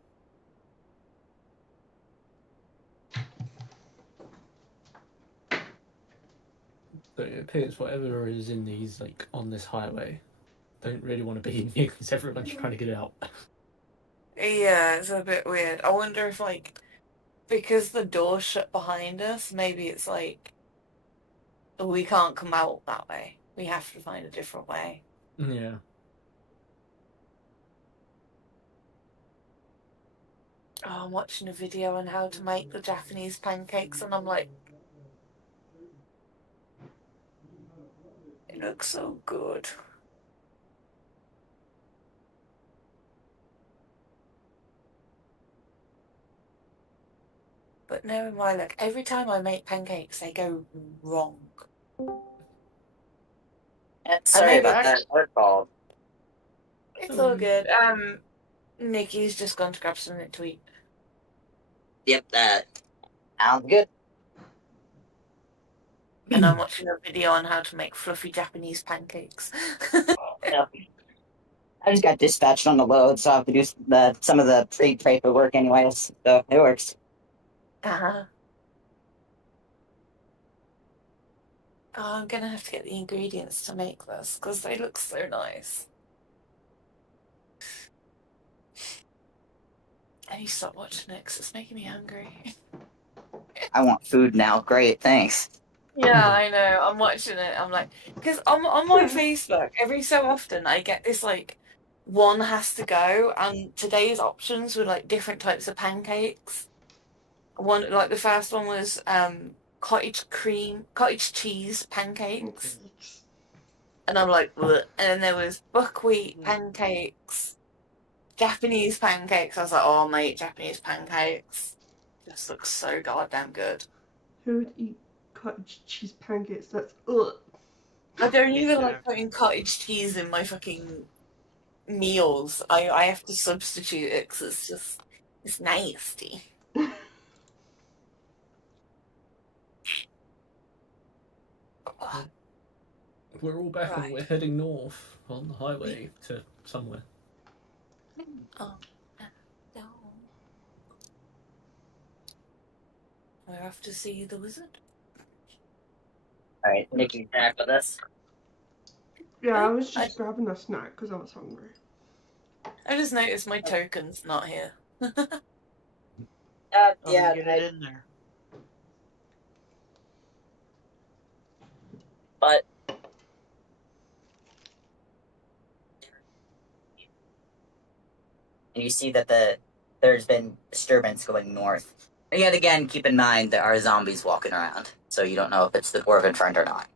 So it appears whatever is in these, like, on this highway, don't really want to be in here because everyone's trying to get out. Yeah, it's a bit weird. I wonder if, like, because the door's shut behind us, maybe it's like, we can't come out that way. We have to find a different way. Yeah. Oh, I'm watching a video on how to make the Japanese pancakes, and I'm like, it looks so good. But no, my luck. Every time I make pancakes, they go wrong. Sorry about that. Our fault. It's all good. Nikki's just gone to grab something to eat. Yep, that sounds good. And I'm watching a video on how to make fluffy Japanese pancakes. Yep. I just got dispatched on the load, so I have to do some of the pre-paperwork anyways, so it works. Uh-huh. Oh, I'm gonna have to get the ingredients to make this, because they look so nice. I need to stop watching it, because it's making me hungry. I want food now. Great, thanks. Yeah, I know. I'm watching it. I'm like, because on my Facebook, every so often I get this like, one has to go, and today's options were like different types of pancakes. One, like the first one was cottage cheese pancakes, And I'm like, "Bleh." And then there was buckwheat pancakes, Japanese pancakes. I was like, oh mate, Japanese pancakes just looks so goddamn good. Who would eat cottage cheese pancakes? That's ugh. I don't even like Exactly. putting cottage cheese in my fucking meals. I have to substitute it because it's nasty. We're all back and Right. we're heading north on the highway to somewhere. Oh, no. We're off to see the wizard. All right, Nikki, back with us. Yeah, I was just grabbing a snack because I was hungry. I just noticed my token's not here. Oh, Yeah, get it in there. but and you see that there's been disturbance going north. And yet again, keep in mind there are zombies walking around, so you don't know if it's the dwarven friend or not.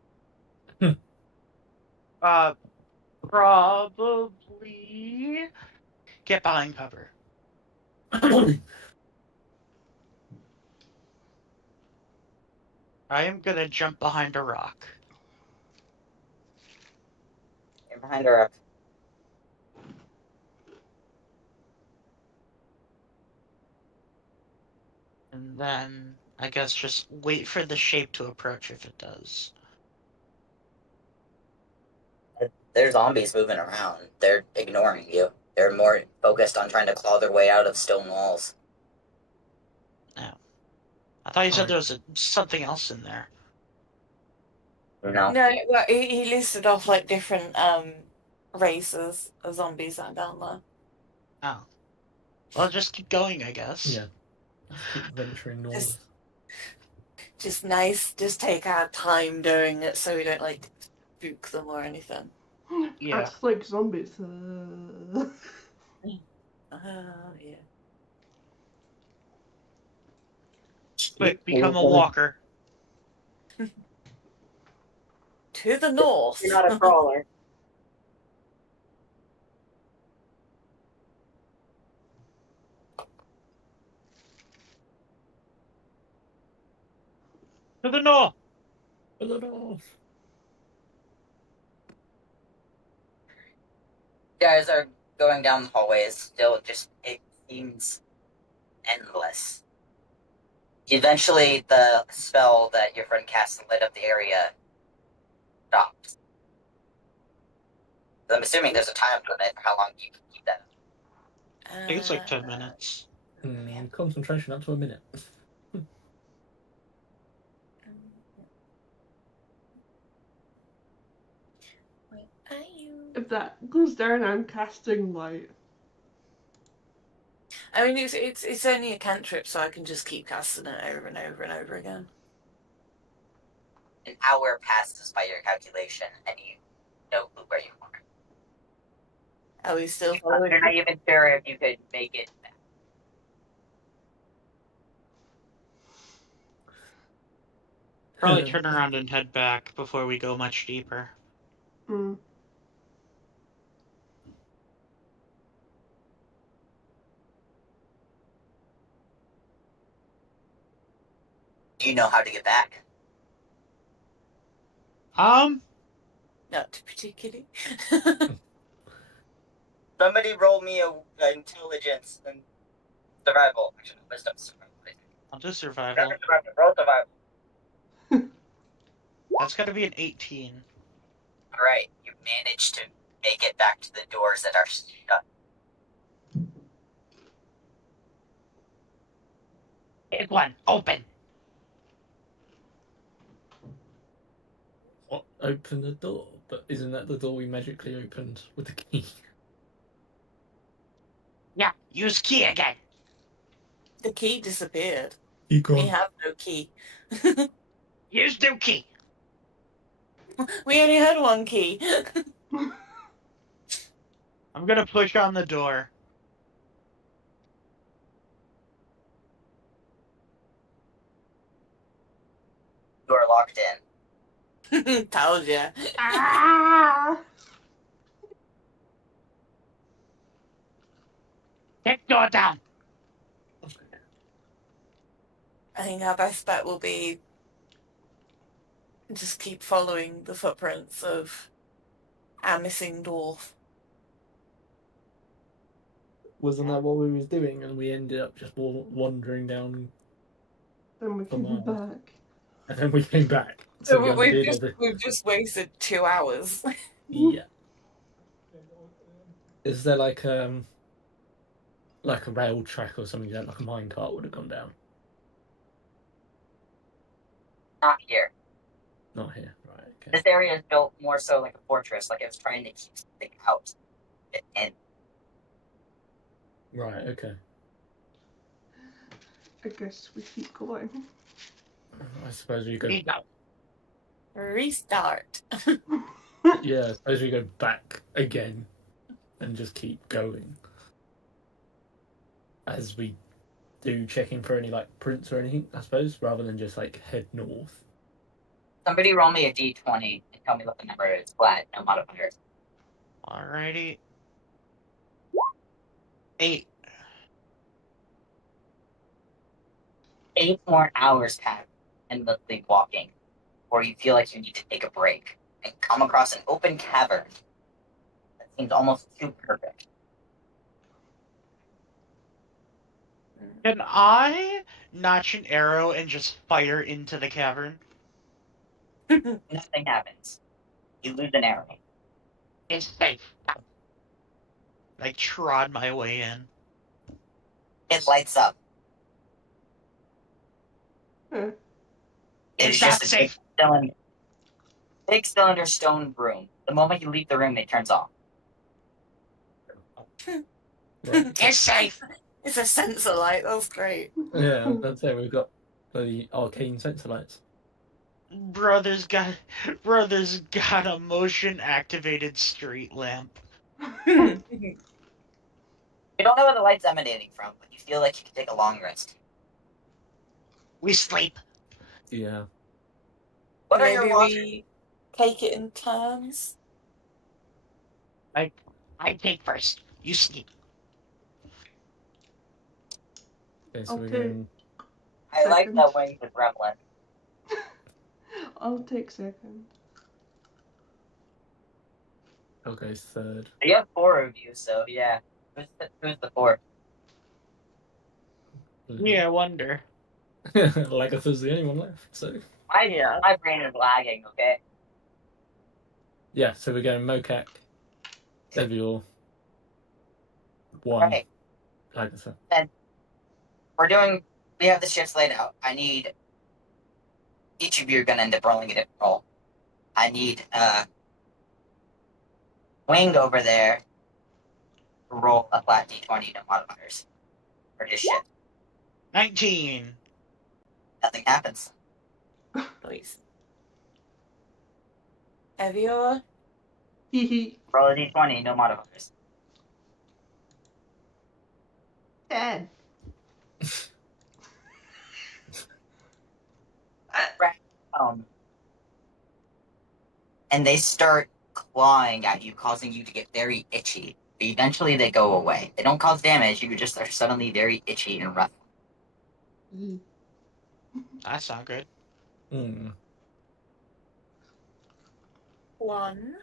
Probably get behind cover. I am gonna jump behind a rock. You're behind her up. And then, I guess, just wait for the shape to approach if it does. There's zombies moving around. They're ignoring you. They're more focused on trying to claw their way out of stone walls. I thought you said Alright. there was something else in there. No. No, well, he listed off like different races of zombies that are down there. Oh. Well, just keep going, I guess. Yeah. Keep venturing north. Just nice. Just take our time doing it so we don't like spook them or anything. Yeah. That's like zombies. Yeah. Quick, become a walker. To the north. You're not a crawler. To the north! To the north. You guys are going down the hallways. Still, it seems endless. Eventually, the spell that your friend cast and lit up the area stops. I'm assuming there's a time limit for how long you can keep that. I think it's like 10 minutes. Concentration up to a minute. Where are you? If that goes down, I'm casting light. I mean, it's only a cantrip, so I can just keep casting it over and over and over again. An hour passes by your calculation, and you know where you are. Are we still You're following? not even sure if you could make it back. Probably turn around and head back before we go much deeper. Mm. Do you know how to get back? Not particularly. Somebody roll me a intelligence and survival. Actually, wisdom survival. I'll do survival. Roll survival. That's gotta be an 18. Alright, you managed to make it back to the doors that are shut. Big one, open! What? Open the door? But isn't that the door we magically opened with the key? Yeah, use key again! The key disappeared. You We have no key. Use new key! We only had one key. I'm gonna push on the door. You are locked in. Told ya. Ah! Kick door down. I think our best bet will be just keep following the footprints of our missing dwarf. Wasn't that what we was doing? And we ended up just wandering down, Then we Come came on. back. and then we came back. So we undid everything. we've just wasted 2 hours. Yeah. Is there like a rail track or something that like a minecart would have gone down? Not here. Not here, right? Okay. This area is built more so like a fortress, like it was trying to keep something out. And Right. Okay. I guess we keep going. I suppose we go. Here you go. Restart. Yeah, I suppose we go back again, and just keep going. As we do, checking for any like prints or anything, I suppose, rather than just like head north. somebody roll me a d20 and tell me what the number is. Flat, no modifiers. Alrighty. 8. 8 more hours pass endlessly walking, or you feel like you need to take a break and come across an open cavern that seems almost too perfect. Can I notch an arrow and just fire into the cavern? Nothing happens. You lose an arrow. It's safe. I trod my way in. It lights up. Huh. It's It's just not a safe. big cylinder stone room. The moment you leave the room, it turns off. Right. It's safe. It's a sensor light. That's great. Yeah, that's it. We've got the arcane sensor lights. Brother's got a motion activated street lamp. You don't know where the light's emanating from, but you feel like you can take a long rest. We sleep. Yeah. What are Maybe your watches? we take it in turns. I take first. You sleep. Okay, so we're Okay. going. I like Second. that wing with Gremlin. I'll take second. I'll go third. You have 4 of you, so yeah. Who's the 4th? Yeah, I wonder. Lagatha's the only one left. So My brain is lagging, okay? yeah, so we're going Mokak, Evior, 1, Right. Lagatha. We have the shifts laid out. I need, each of you are going to end up rolling a different roll. I need, Wing over there to roll a flat d20, no modifiers. For his shift. 19. Nothing happens. Please. Evior. Hee hee. Roll a d20, no modifiers. 10. And they start clawing at you, causing you to get very itchy. But eventually they go away. They don't cause damage, you just are suddenly very itchy and rough. That's not good. Hmm. 1.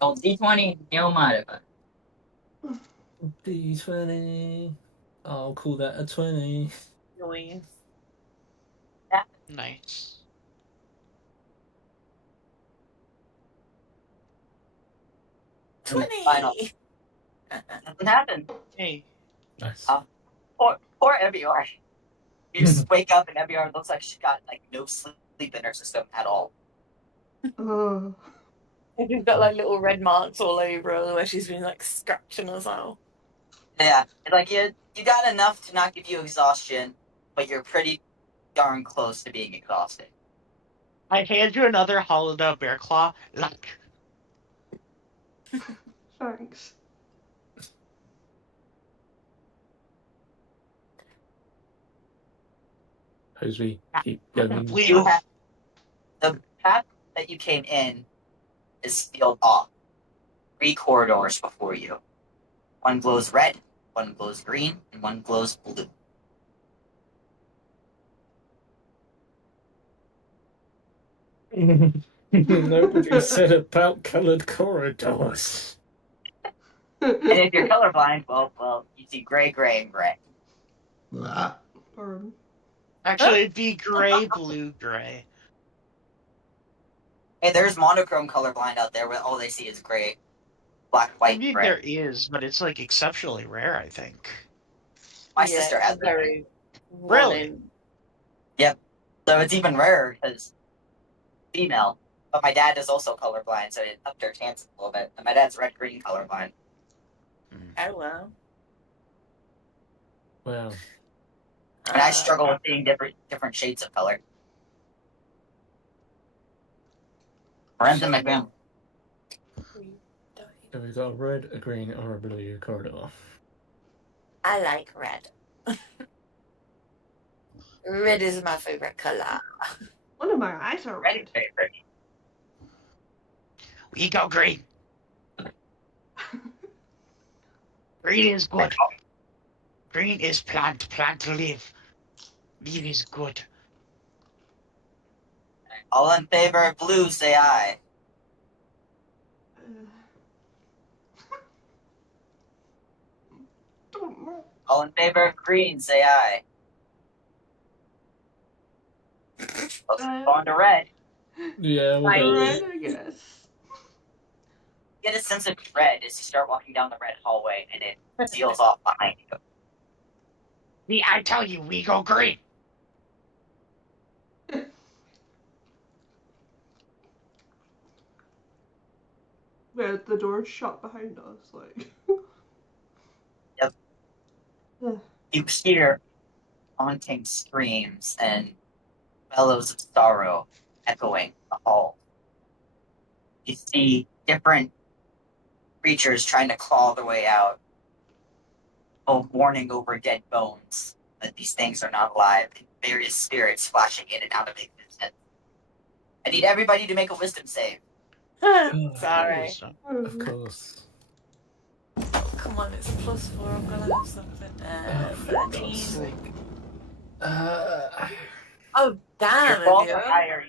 Roll d20, no modifier. D20. I'll call that a 20. Noise. Nice. Final. 20. Nothing happened. Hey. Nice. Poor Evior. You just wake up and Evior looks like she's got like no sleep in her system at all. Oh. She's got like little red marks all over her where she's been like scratching herself. Yeah, like you got enough to not give you exhaustion, but you're pretty darn close to being exhausted. I hand you another hollowed out bear claw. Like, Thanks. suppose we keep going. You have the path that you came in is sealed off. 3 corridors before you. One glows red, one glows green, and one glows blue. Nobody said about coloured corridors. And if you're colorblind, well, you see gray, gray, and gray. Ah, Pardon. Actually, it'd be gray, blue, gray. Hey, there's monochrome colorblind out there where all they see is gray, black, I white, mean, gray. there is, but it's like exceptionally rare, I think. My Yeah, sister it's has it. very Really? So it's even rarer because female. But my dad is also colorblind, so it upped our chances a little bit. And my dad's red-green colorblind. Oh well. Well, And I struggle with seeing different shades of color. Friends in my family. so we've got a red, a green, or a blue corridor. I like red. Red is my favorite color. One of my eyes are Red red. favorite. We go green. Green is good. Green is plant. Plant live. Live is good. All in favor of blue, say aye. Don't know. All in favor of green, say aye. Let's move on to red. Yeah, we'll go Red, with I guess. Get a sense of dread as you start walking down the red hallway and it seals off behind you. See, I tell you, we go green. Where the door's shut behind us, like. You hear haunting screams and bellows of sorrow echoing the hall. You see different creatures trying to claw their way out, both mourning over dead bones, but these things are not alive, and various spirits flashing in and out of existence. I need everybody to make a wisdom save. Sorry. of course. Come on, it's +4. I'm gonna have something. For God's 13. sake. Oh, damn. Your balls Olivia. are higher.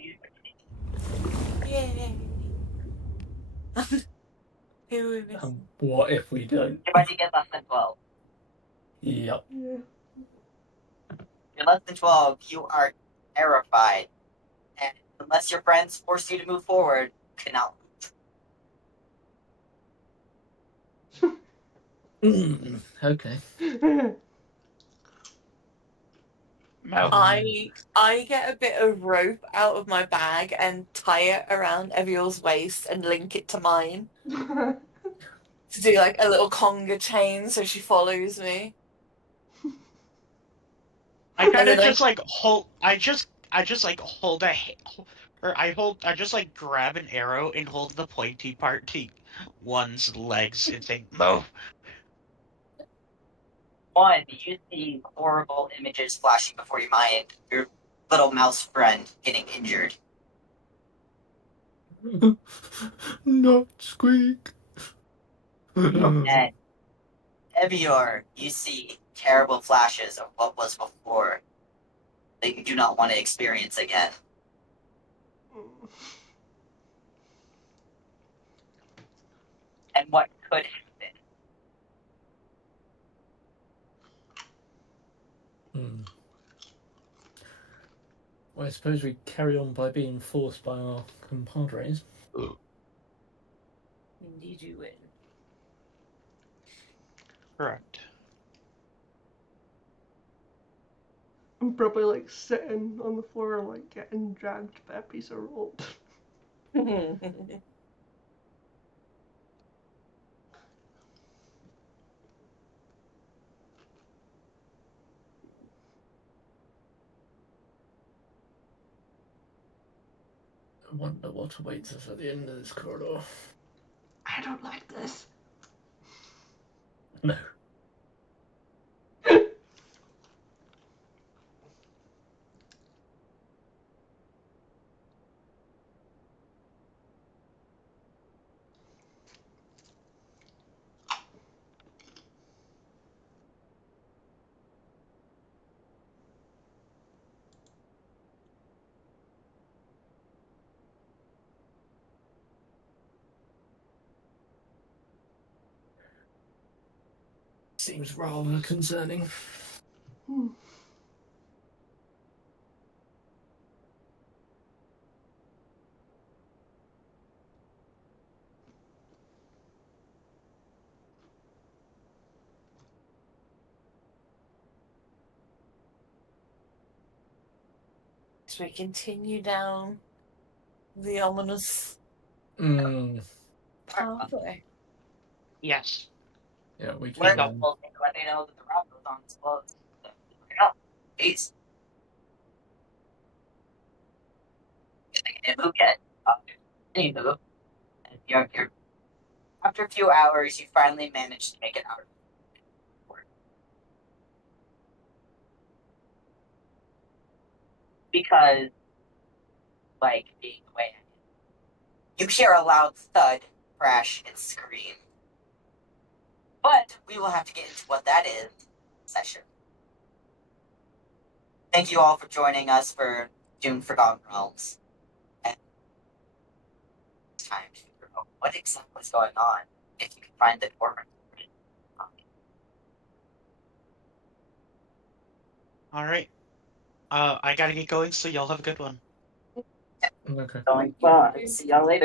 Yay. Who is this? What if we don't? Everybody get less than 12. Yep. Yeah. You're less than 12, you are terrified. And unless your friends force you to move forward, you cannot. Okay. I get a bit of rope out of my bag and tie it around Eviel's waist and link it to mine to do like a little conga chain so she follows me. I kind And of then, just like hold. I just like hold I just like grab an arrow and hold the pointy part to one's legs and say, "Move." One, you see horrible images flashing before your mind. Your little mouse friend getting injured. Not squeak. And Evior, you see terrible flashes of what was before that you do not want to experience again. And what could happen. Well, I suppose we carry on by being forced by our compadres. Indeed you win. Correct. I'm probably like sitting on the floor, like getting dragged by a piece of rope. I wonder what awaits us at the end of this corridor. I don't like this. No. Seems rather concerning. Hmm. So we continue down the ominous Mm, pathway. Yes. yeah, we We're can. helpful to let me know that the route goes on is closed. So, look it up. Peace. Anywho, get up. Anywho, and you're after a few hours, you finally manage to make it out of the port. Because, like, being the way I am, you hear a loud thud, crash, and scream. But we will have to get into what that is session. Thank you all for joining us for Dune Forgotten Realms. And it's time to figure out what exactly is going on if you can find the dwarven. All right. I gotta get going, so y'all have a good one. Okay. Going well. See y'all later.